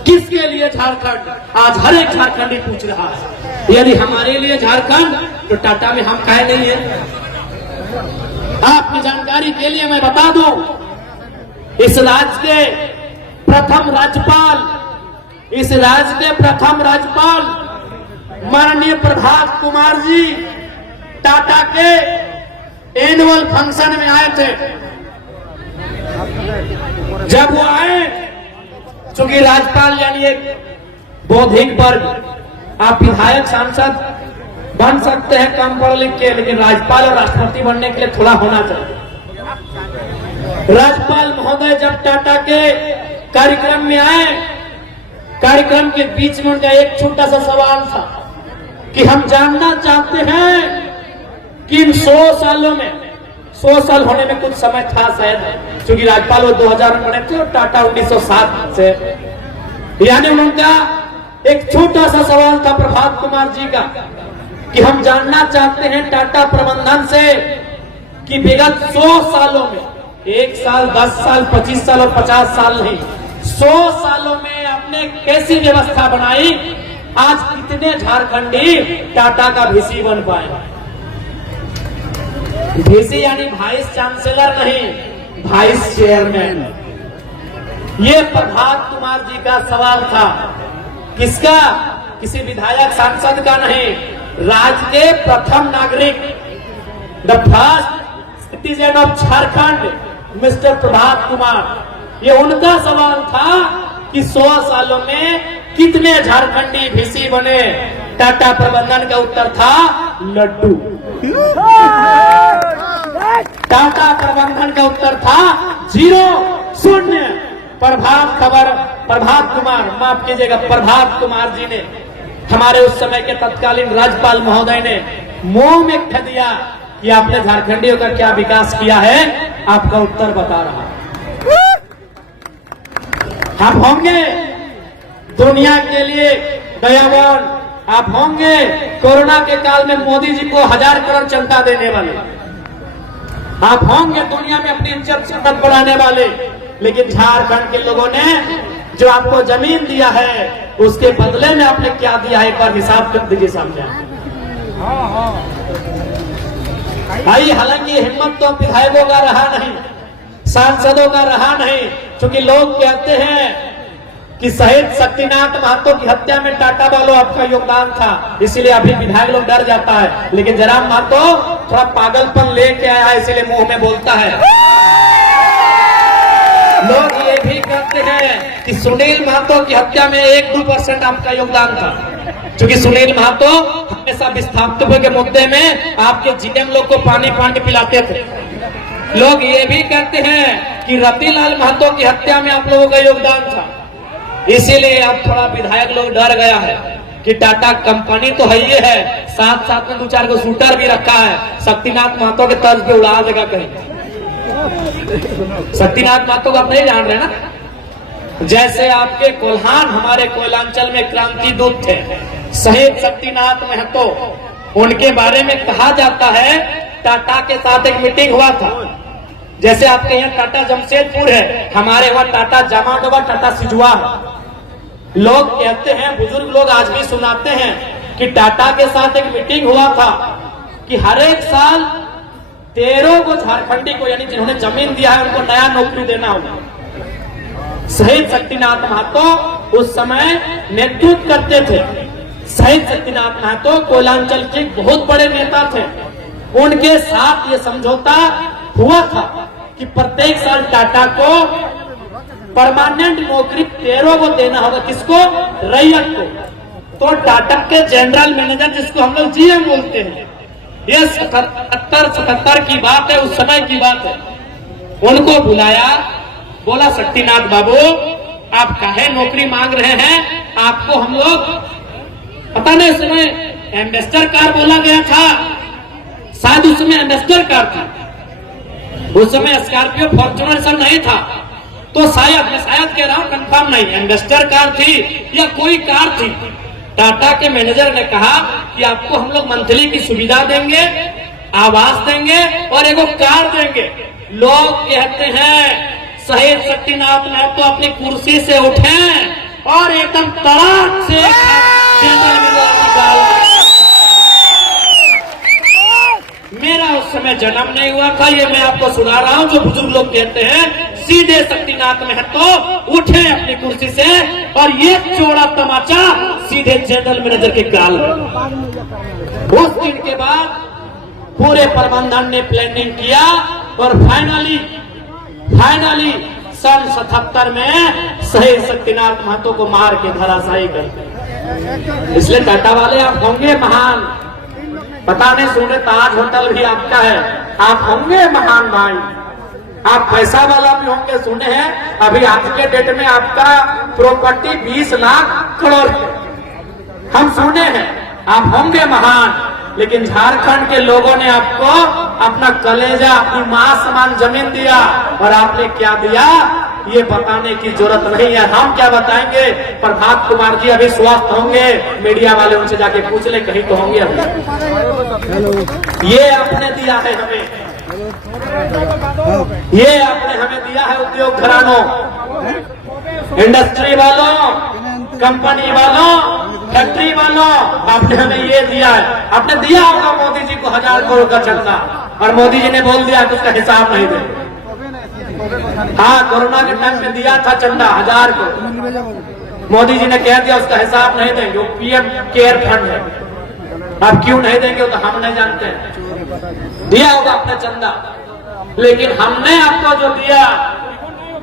किसके लिए झारखंड, आज हर एक झारखंडी पूछ रहा है। यदि हमारे लिए झारखंड तो टाटा में हम काहे नहीं है। आपकी जानकारी के लिए मैं बता दूं, इस राज्य के प्रथम राज्यपाल माननीय प्रभात कुमार जी टाटा के एनुअल फंक्शन में आए थे। जब वो आए, चूंकि राज्यपाल यानी एक बौद्धिक वर्ग, आप विधायक सांसद बन सकते हैं कम पढ़ लिख के, लेकिन राज्यपाल और राष्ट्रपति बनने के लिए थोड़ा होना चाहिए। राज्यपाल महोदय जब टाटा के कार्यक्रम में आए, कार्यक्रम के बीच में उनका एक छोटा सा सवाल था कि हम जानना चाहते हैं कि इन 100 सालों में, 100 साल होने में कुछ समय था शायद, क्योंकि राज्यपाल वो 2000 में बने थे और टाटा 1907 से, यानी उनका एक छोटा सा सवाल था प्रभात कुमार जी का कि हम जानना चाहते हैं टाटा प्रबंधन से कि विगत 100 सालों में, 1 साल, 10 साल, 25 साल और 50 साल नहीं, 100 सालों में आपने कैसी व्यवस्था बनाई, आज कितने झारखंडी टाटा का वीसी बन पाए। वीसी यानी वाइस चांसलर नहीं, वाइस चेयरमैन। ये प्रभात कुमार जी का सवाल था, किसका? किसी विधायक सांसद का नहीं, राज्य के प्रथम नागरिक, the first citizen of Jharkhand, mister Prabhat Kumar. ये उनका सवाल था कि 100 सालों में कितने झारखंडी वीसी बने। टाटा प्रबंधन का उत्तर था लड्डू। टाटा प्रबंधन का उत्तर था 0, 0। प्रभात कुमार, माफ कीजिएगा, प्रभात कुमार जी ने, हमारे उस समय के तत्कालीन राज्यपाल महोदय ने मुंह में कह दिया कि आपने झारखंडियों का क्या विकास किया है, आपका उत्तर बता रहा। आप होंगे दुनिया के लिए दयावान, आप होंगे कोरोना के काल में मोदी जी को 1000 करोड़ चंदा देने वाले, आप होंगे दुनिया में अपनी इज्जत बढ़ाने वाले, लेकिन झारखंड के लोगों ने जो आपको जमीन दिया है उसके बदले में आपने क्या दिया है, एक बार हिसाब कर दीजिए सामने। भाई हालांकि हिम्मत तो विधायकों का रहा नहीं, सांसदों का रहा नहीं, क्योंकि लोग कहते हैं कि शहीद शक्तिनाथ महतो की हत्या में टाटा वालों आपका योगदान था, इसीलिए अभी विधायक लोग डर जाता है। लेकिन जयराम महतो थोड़ा पागलपन लेके आया है, इसीलिए मुंह में बोलता है। लोग ये भी कहते हैं कि सुनील महतो की हत्या में 1-2% आपका योगदान था, क्योंकि सुनील महतो हमेशा विस्थापितों के मुद्दे में आपके जीएम लोग को पानी पिलाते थे। लोग ये भी कहते हैं कि रतिलाल महतो की हत्या में आप लोगों का योगदान था, इसीलिए अब थोड़ा विधायक लोग डर गया है कि टाटा कंपनी तो है ये है, साथ साथ में 2-4 को शूटर भी रखा है, शक्तिनाथ महतो के तर्ज पे उड़ा देगा कहीं। शक्तिनाथ महतो को आप नहीं जान रहे ना, जैसे आपके कोल्हान हमारे कोयलांचल में क्रांति दूत थे, शहीद शक्तिनाथ महतो, उनके बारे में कहा जाता है टाटा के साथ एक मीटिंग हुआ था। जैसे आपके यहाँ टाटा जमशेदपुर है, हमारे वहाँ टाटा जामाडोबा, टाटा सिजुआ है। लोग कहते हैं, बुजुर्ग लोग आज भी सुनाते हैं कि टाटा के साथ एक मीटिंग हुआ था कि हर एक साल 13 को झारखंडी को, यानी जिन्होंने जमीन दिया है उनको नया नौकरी देना होगा। शहीद शक्तिनाथ महतो उस समय नेतृत्व करते थे। शहीद शक्तिनाथ महतो कोयलांचल के बहुत बड़े नेता थे, उनके साथ ये समझौता हुआ था कि प्रत्येक साल टाटा को परमानेंट नौकरी 13 को देना होगा। किसको? रैयत को। तो टाटा के जनरल मैनेजर, जिसको हम लोग जीएम बोलते हैं, ये 77 की बात है, उस समय की बात है, उनको बुलाया, बोला शक्तिनाथ बाबू आप काहे नौकरी मांग रहे हैं, आपको हम लोग पता नहीं, उस समय एम्बेसडर कार बोला गया था, शायद उस समय एम्बेसडर कार था, उस समय स्कॉर्पियो फॉर्च्यूनर सब नहीं था, तो शायद, मैं शायद कह रहा हूं, कंफर्म नहीं, एम्बेसडर कार थी या कोई कार थी। टाटा के मैनेजर ने कहा कि आपको हम लोग मंथली की सुविधा देंगे, आवास देंगे और एगो कार देंगे। लोग कहते हैं शहीद शक्तिनाथ महतो तो अपनी कुर्सी से उठे और एकदम तड़ाक से मेरा उस समय जन्म नहीं हुआ था, ये मैं आपको सुना रहा हूं, जो बुजुर्ग लोग कहते हैं। सीधे शक्तिनाथ महतो उठे अपनी कुर्सी से और ये चौड़ा तमाचा सीधे जनरल मैनेजर के गाल में। उस दिन के बाद पूरे प्रबंधन ने प्लानिंग किया और फाइनली सन 77 में शहीद शक्तिनाथ महतो को मार के धराशायी कर दिया। इसलिए टाटा वाले आप होंगे महान, पता नहीं सुने ताज होटल भी आपका है, आप होंगे महान भाई, आप पैसा वाला भी होंगे, सुने हैं अभी आज के डेट में आपका प्रॉपर्टी 20 लाख करोड़ है। हम सुने हैं आप होंगे महान, लेकिन झारखंड के लोगों ने आपको अपना कलेजा, अपनी मां समान जमीन दिया, और आपने क्या दिया ये बताने की जरूरत नहीं है। हम क्या बताएंगे? प्रभात कुमार जी अभी स्वस्थ होंगे, मीडिया वाले उनसे जाके पूछ ले, कहीं तो होंगे अभी। ये आपने दिया है हमें, ये आपने हमें दिया है उद्योग घरानों, इंडस्ट्री वालों, कंपनी वालों, फैक्ट्री वालों, आपने हमें ये दिया है। आपने दिया होगा मोदी जी को 1000 करोड़ का चंदा, और मोदी जी ने बोल दिया कि उसका हिसाब नहीं देंगे। हाँ, कोरोना के टाइम में दिया था चंदा 1000 करोड़, मोदी जी ने कह दिया उसका हिसाब नहीं देंगे, वो पीएम केयर फंड है। अब क्यों नहीं देंगे वो तो हम नहीं जानते हैं। दिया होगा अपने चंदा, लेकिन हमने आपको जो दिया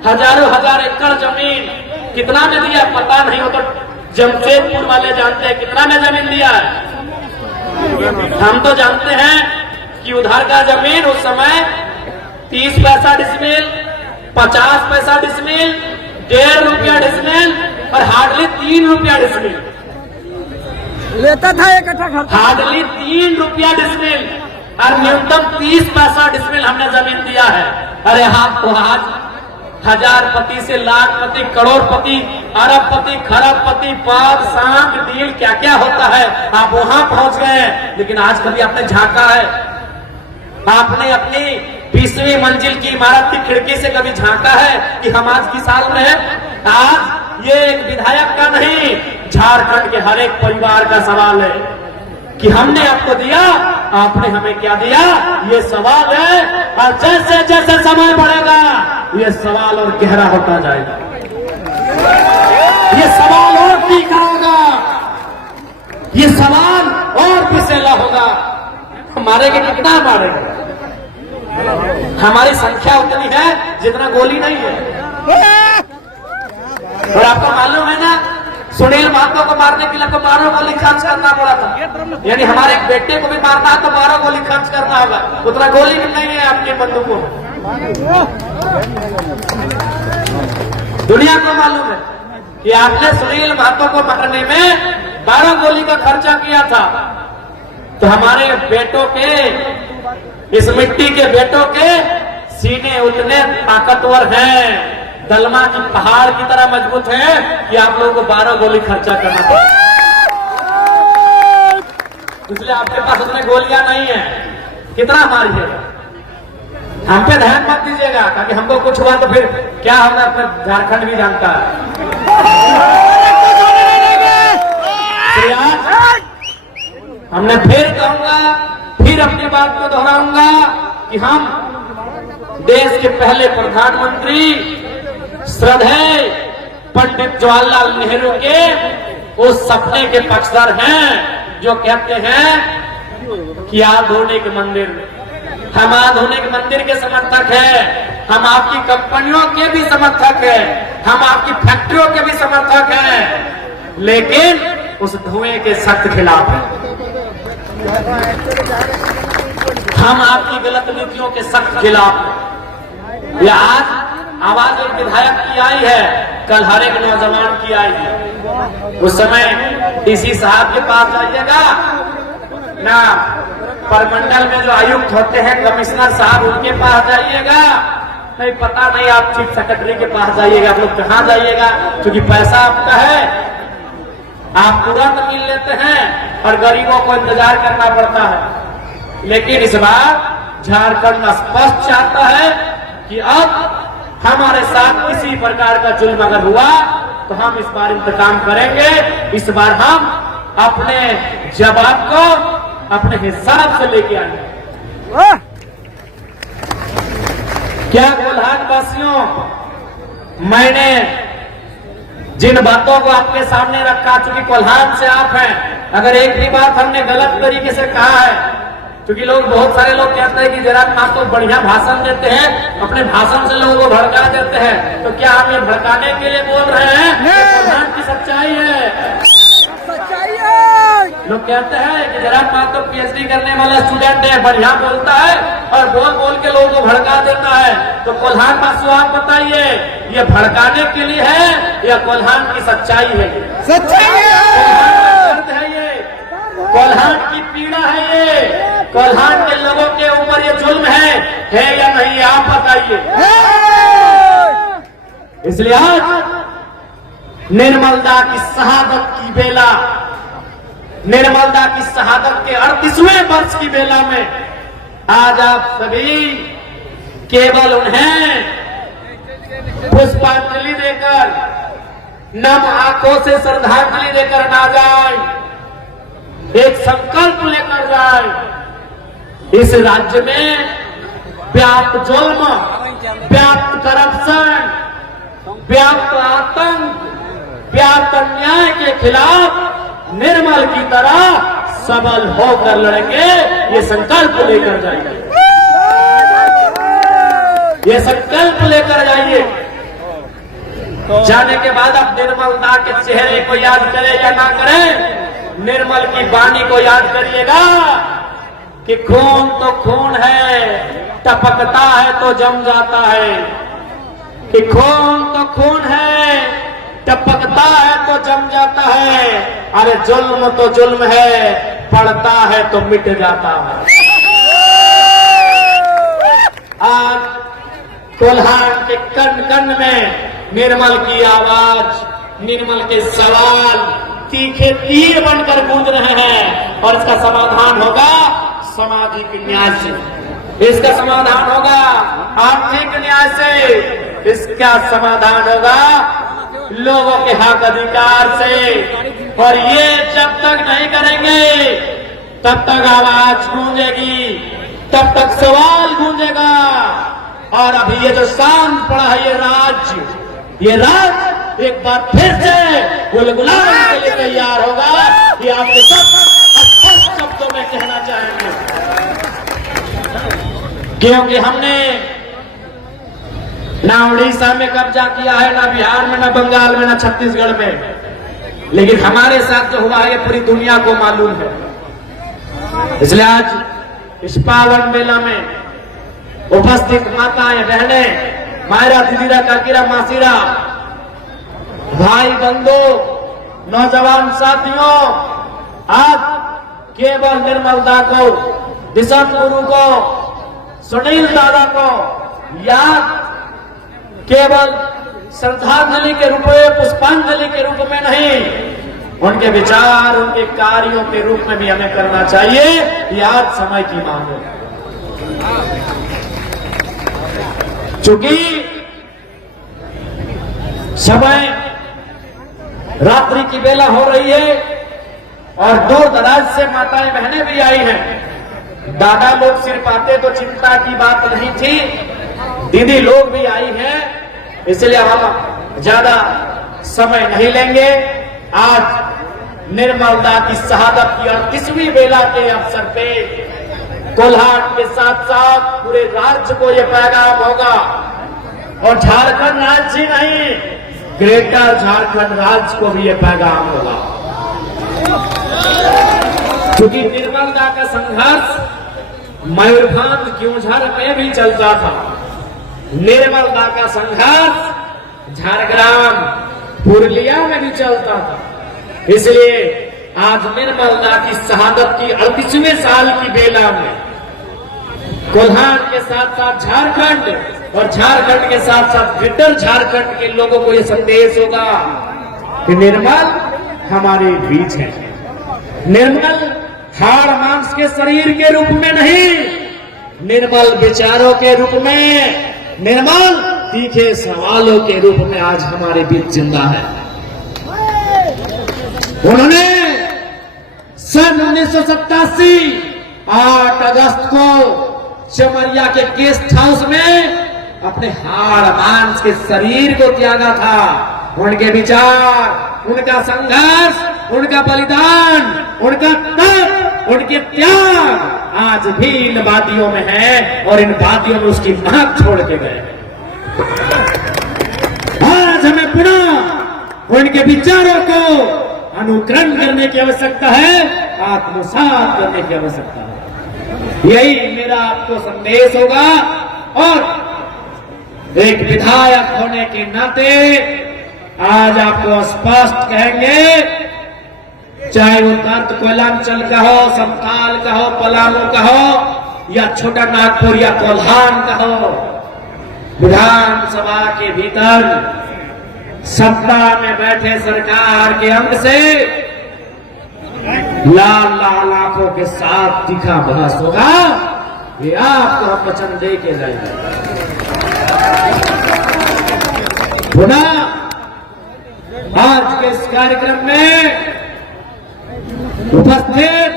हजारों हजार एकड़ जमीन, कितना में दिया पता नहीं, हो तो जमशेदपुर वाले जानते हैं कितना में जमीन दिया है। हम तो जानते हैं कि उधर का जमीन उस समय 30 पैसा डिसमिल, 50 पैसा डिसमिल, 1.5 रुपया डिसमिल, और हार्डली 3 रुपया डिसमिल लेता था एक कट्ठा, हार्डली 3 रुपया डिसमिल, और न्यूनतम 30 पैसा डिसमिल हमने जमीन दिया है। अरे हाँ, तो आज हजारपति से लाखपति, करोड़पति, अरबपति, खरबपति, पद, सांख, डील, क्या क्या होता है, आप वहां पहुंच गए। लेकिन आज कभी आपने झांका है? आपने अपनी 20वीं मंजिल की इमारत की खिड़की से कभी झांका है कि हम आज की साल में हैं? आज ये एक विधायक का नहीं, झारखंड के हर एक परिवार का सवाल है कि हमने आपको दिया, आपने हमें क्या दिया, ये सवाल है। और जैसे जैसे समय बढ़ेगा ये सवाल और गहरा होता जाएगा, ये सवाल और तीखा होगा, ये सवाल और विषैला होगा। मारेंगे कितना मारेंगे? हमारी संख्या उतनी है जितना गोली नहीं है। और आपको मालूम है ना, सुनील महतो को मारने के लिए तो 12 गोली खर्च करना पड़ा था, यानी हमारे एक बेटे को भी मारना है तो 12 गोली खर्च करना होगा, उतना गोली भी नहीं है आपकी बंदूकों में। दुनिया को मालूम है कि आपने सुनील महतो को मारने में 12 गोली का खर्चा किया था। तो हमारे बेटों के, इस मिट्टी के बेटों के सीने उतने ताकतवर हैं, दलमा की पहाड़ की तरह मजबूत है कि आप लोगों को 12 गोली खर्चा करना पड़ा, इसलिए आपके पास उतने गोलियां नहीं है। कितना मारिएगा? हम पे ध्यान मत दीजिएगा, ताकि हमको कुछ हुआ तो फिर क्या होगा, अपना झारखंड भी जानता है। हमने फिर कहूंगा, फिर अपनी बात को दोहराऊंगा कि हम देश के पहले प्रधानमंत्री श्रद्धेय पंडित जवाहरलाल नेहरू के उस सपने के पक्षधर हैं जो कहते हैं कि आधुनिक मंदिर, हम आधुनिक मंदिर के समर्थक हैं, हम आपकी कंपनियों के भी समर्थक हैं, हम आपकी फैक्ट्रियों के भी समर्थक हैं, लेकिन उस धुएं के सख्त खिलाफ हैं। हम आपकी गलत नीतियों के सख्त खिलाफ हैं। यह आज आवाज एक विधायक की आई है, कल हर एक नौजवान की आएगी। उस समय डीसी साहब के पास जाइएगा ना, परमंडल में जो आयुक्त होते हैं, कमिश्नर साहब, उनके पास जाइएगा, नहीं पता नहीं आप चीफ सेक्रेटरी के पास जाइएगा, आप लोग कहाँ जाइएगा, क्योंकि पैसा आपका है, आप तुरंत मिल लेते हैं और गरीबों को इंतजार करना पड़ता है। लेकिन इस बार झारखंड स्पष्ट चाहता है कि अब हमारे साथ किसी प्रकार का जुल्म अगर हुआ तो हम इस बार इंतकाम करेंगे। इस बार हम अपने जवाब को अपने हिसाब से लेके आएंगे। क्या कोल्हान वासियों, मैंने जिन बातों को आपके सामने रखा, चूंकि कोल्हान से आप हैं, अगर एक भी बात हमने गलत तरीके से कहा है, क्योंकि लोग, बहुत सारे लोग कहते हैं कि जरा आप तो बढ़िया भाषण देते हैं, अपने भाषण से लोगों को भड़का देते हैं, तो क्या हम ये भड़काने के लिए बोल रहे हैं? कोल्हान की सच्चाई है, लोग कहते हैं कि जरा तो पीएचडी करने वाला स्टूडेंट है, बढ़िया बोलता है और बोल बोल के लोगों को भड़का देता है। तो कोल्हान बासु आप बताइए, ये भड़काने के लिए है या कोल्हान की सच्चाई है? सच्चाई दर्द है ये, कोल्हान की पीड़ा है ये, कोल्हान के लोगों के ऊपर ये जुल्म है या नहीं, आप बताइए। इसलिए आज निर्मलदा की शहादत की बेला, निर्मलदा की शहादत के 38वें वर्ष की बेला में आज आप सभी केवल उन्हें पुष्पांजलि देकर, नम आंखों से श्रद्धांजलि देकर ना जाए, एक संकल्प लेकर जाए। इस राज्य में व्याप्त जुल्म, व्याप्त करप्शन, व्याप्त आतंक, व्याप्त अन्याय के खिलाफ निर्मल की तरह सबल होकर लड़ेंगे, ये संकल्प लेकर जाइए, ये संकल्प लेकर जाइए। जाने के बाद आप निर्मलता के चेहरे को याद करें या ना करें, निर्मल की वाणी को याद करिएगा कि खून तो खून है, टपकता है तो जम जाता है, कि खून तो खून है, टपकता है तो जम जाता है, अरे जुल्म तो जुल्म है, पड़ता है तो मिट जाता है। आज कोल्हान के कण कण में निर्मल की आवाज, निर्मल के सवाल तीखे तीर बनकर गूंज रहे हैं और इसका समाधान होगा सामाजिक न्याय से, इसका समाधान होगा आर्थिक न्याय से, इसका समाधान होगा लोगों के हक अधिकार से। और ये जब तक नहीं करेंगे तब तक आवाज गूंजेगी, तब तक सवाल गूंजेगा। और अभी ये जो शांत पड़ा है ये राज्य एक बार फिर से गुलगुलाने के लिए तैयार होगा। ये आपके सब स्पष्ट शब्दों में कहना चाहेंगे, क्योंकि हमने ना उड़ीसा में कब्जा किया है, ना बिहार में, ना बंगाल में, ना छत्तीसगढ़ में, लेकिन हमारे साथ जो हुआ है ये पूरी दुनिया को मालूम है। इसलिए आज इस पावन मेला में उपस्थित माताएं, बहनें, मायरा, दीदीरा, काकीरा, मासीरा, भाई बंधु, नौजवान साथियों, आज केवल निर्मलदा को, दिशम गुरु को, सुनील दादा को याद केवल श्रद्धांजलि के रूप में, पुष्पांजलि के रूप में नहीं, उनके विचार, उनके कार्यों के रूप में भी हमें करना चाहिए। ये आज समय की मांग है। चूंकि समय रात्रि की बेला हो रही है और दूर दराज से माताएं बहनें भी आई हैं। दादा लोग सिर्फ आते तो चिंता की बात नहीं थी, दीदी लोग भी आई हैं, इसलिए हम ज्यादा समय नहीं लेंगे। आज निर्मलदा की शहादत की 38वीं बेला के अवसर पे कोल्हान के साथ साथ पूरे राज्य को यह पैगाम होगा, और झारखंड राज्य ही नहीं, ग्रेटर झारखंड राज्य को भी यह पैगाम होगा। क्योंकि निर्मलदा का संघर्ष मयूरभंज क्योंझर में भी चलता था, निर्मलदा का संघर्ष झारग्राम पुरलिया में भी चलता था। इसलिए आज निर्मलदा की शहादत की 38वें साल की बेला में कोल्हान के साथ साथ झारखंड और झारखंड के साथ साथ ग्रेटर झारखंड के लोगों को यह संदेश होगा कि निर्मल हमारे बीच है। निर्मल हाड़ मांस के शरीर के रूप में नहीं, निर्मल विचारों के रूप में, निर्मल तीखे सवालों के रूप में आज हमारे बीच जिंदा है। उन्होंने सन 1987 8 अगस्त को चमरिया के गेस्ट हाउस में अपने हाड़ मांस के शरीर को त्यागा था। उनके विचार, उनका संघर्ष, उनका बलिदान, उनका तप, उनके त्याग आज भी इन वादियों में है और इन वादियों में उसकी महक छोड़ के गए। आज हमें पुनः उनके विचारों को अनुकरण करने की आवश्यकता है आत्मसात करने की आवश्यकता है। यही मेरा आपको संदेश होगा। और एक विधायक होने के नाते आज आपको स्पष्ट कहेंगे, चाहे वो दर्द कोयलांचल का हो, संथाल का हो, पलामू का हो, या छोटा नागपुर या कोल्हान का हो, विधानसभा के भीतर सत्ता में बैठे सरकार के अंग से लाल लाल आंखों के साथ तीखा बहस होगा। ये आपको हम वचन दे के जाएंगे। पुनः आज के इस कार्यक्रम में उपस्थित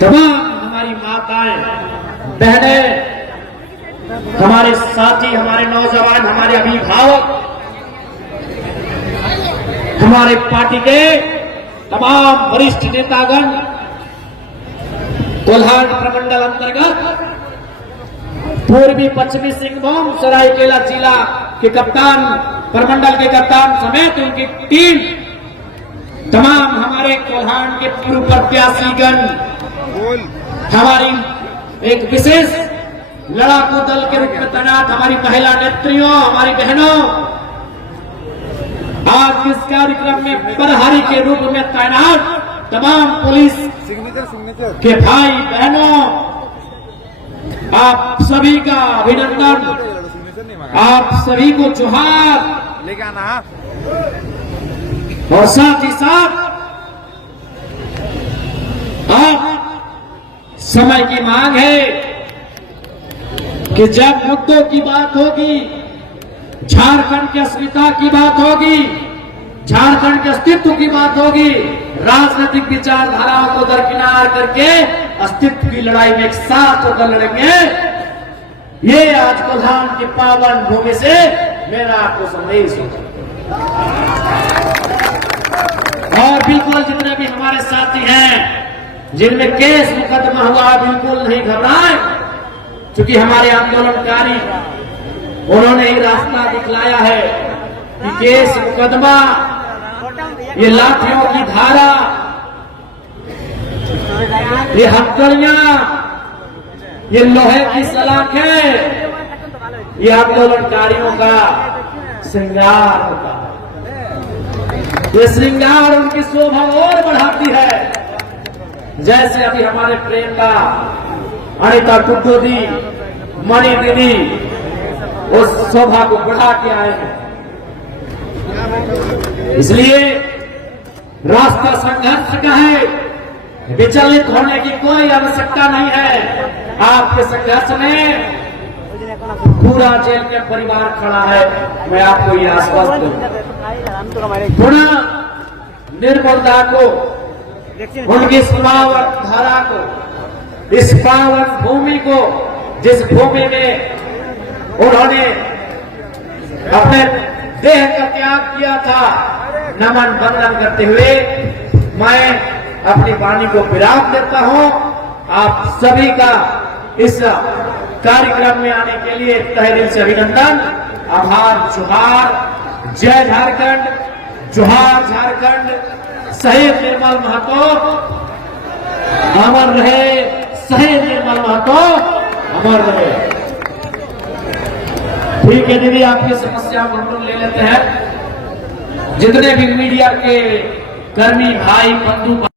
तमाम हमारी माताएं, बहनें, हमारे साथी, हमारे नौजवान, हमारे अभिभावक, हमारे पार्टी के तमाम वरिष्ठ नेतागण, कोल्हान प्रमंडल अंतर्गत पूर्वी पश्चिमी सिंहभूम सरायकेला जिला के कप्तान, प्रमंडल के कप्तान समेत उनकी टीम, तमाम हमारे कोल्हान के पूर्व प्रत्याशीगण, हमारी एक विशेष लड़ाकू दल के रूप में तैनात हमारी महिला नेत्रियों, हमारी बहनों, आज इस कार्यक्रम में प्रहरी के रूप में तैनात तमाम पुलिस के भाई बहनों, आप सभी का अभिनंदन, आप सभी को जोहार। और साथ ही साथ आप समय की मांग है कि जब मुद्दों की बात होगी, झारखंड की अस्मिता की बात होगी, झारखंड के अस्तित्व की बात होगी, राजनीतिक विचारधाराओं को दरकिनार करके अस्तित्व की लड़ाई में एक साथ होकर लड़ेंगे। ये आज कोल्हान की पावन भूमि से मेरा आपको संदेश होगा। और बिल्कुल जितने भी हमारे साथी हैं जिनमें केस मुकदमा हुआ, बिल्कुल नहीं घबराएं, क्योंकि हमारे आंदोलनकारी उन्होंने ही रास्ता दिखलाया है कि केस मुकदमा, ये लाठियों की धारा, ये हथकड़ियां, ये लोहे की सलाखें, ये आंदोलनकारियों का श्रृंगार होता है। ये श्रृंगार उनकी शोभा और बढ़ाती है। जैसे अभी हमारे प्रेम का अनिता टुड्डू दी, मणि दीदी उस शोभा को बढ़ा के आए हैं। इसलिए रास्ता संघर्ष का है, विचलित होने की कोई आवश्यकता नहीं है। आपके संघर्ष में पूरा जेल के परिवार खड़ा है, मैं आपको ये आश्वासन दूं। पुनः निर्मलता को, उनकी इस पावन धारा को, इस पावन भूमि को, जिस भूमि में उन्होंने अपने देह का त्याग किया था, नमन वंदन करते हुए मैं अपनी वाणी को विराम देता हूं। आप सभी का इस कार्यक्रम में आने के लिए तहे दिल से अभिनंदन, आभार, जोहार। जय झारखंड, जोहार झारखंड। शहीद निर्मल महतो अमर रहे, शहीद निर्मल महतो अमर रहे। ठीक है दीदी, आपकी समस्या को हम ले लेते हैं। जितने भी मीडिया के कर्मी भाई बंधु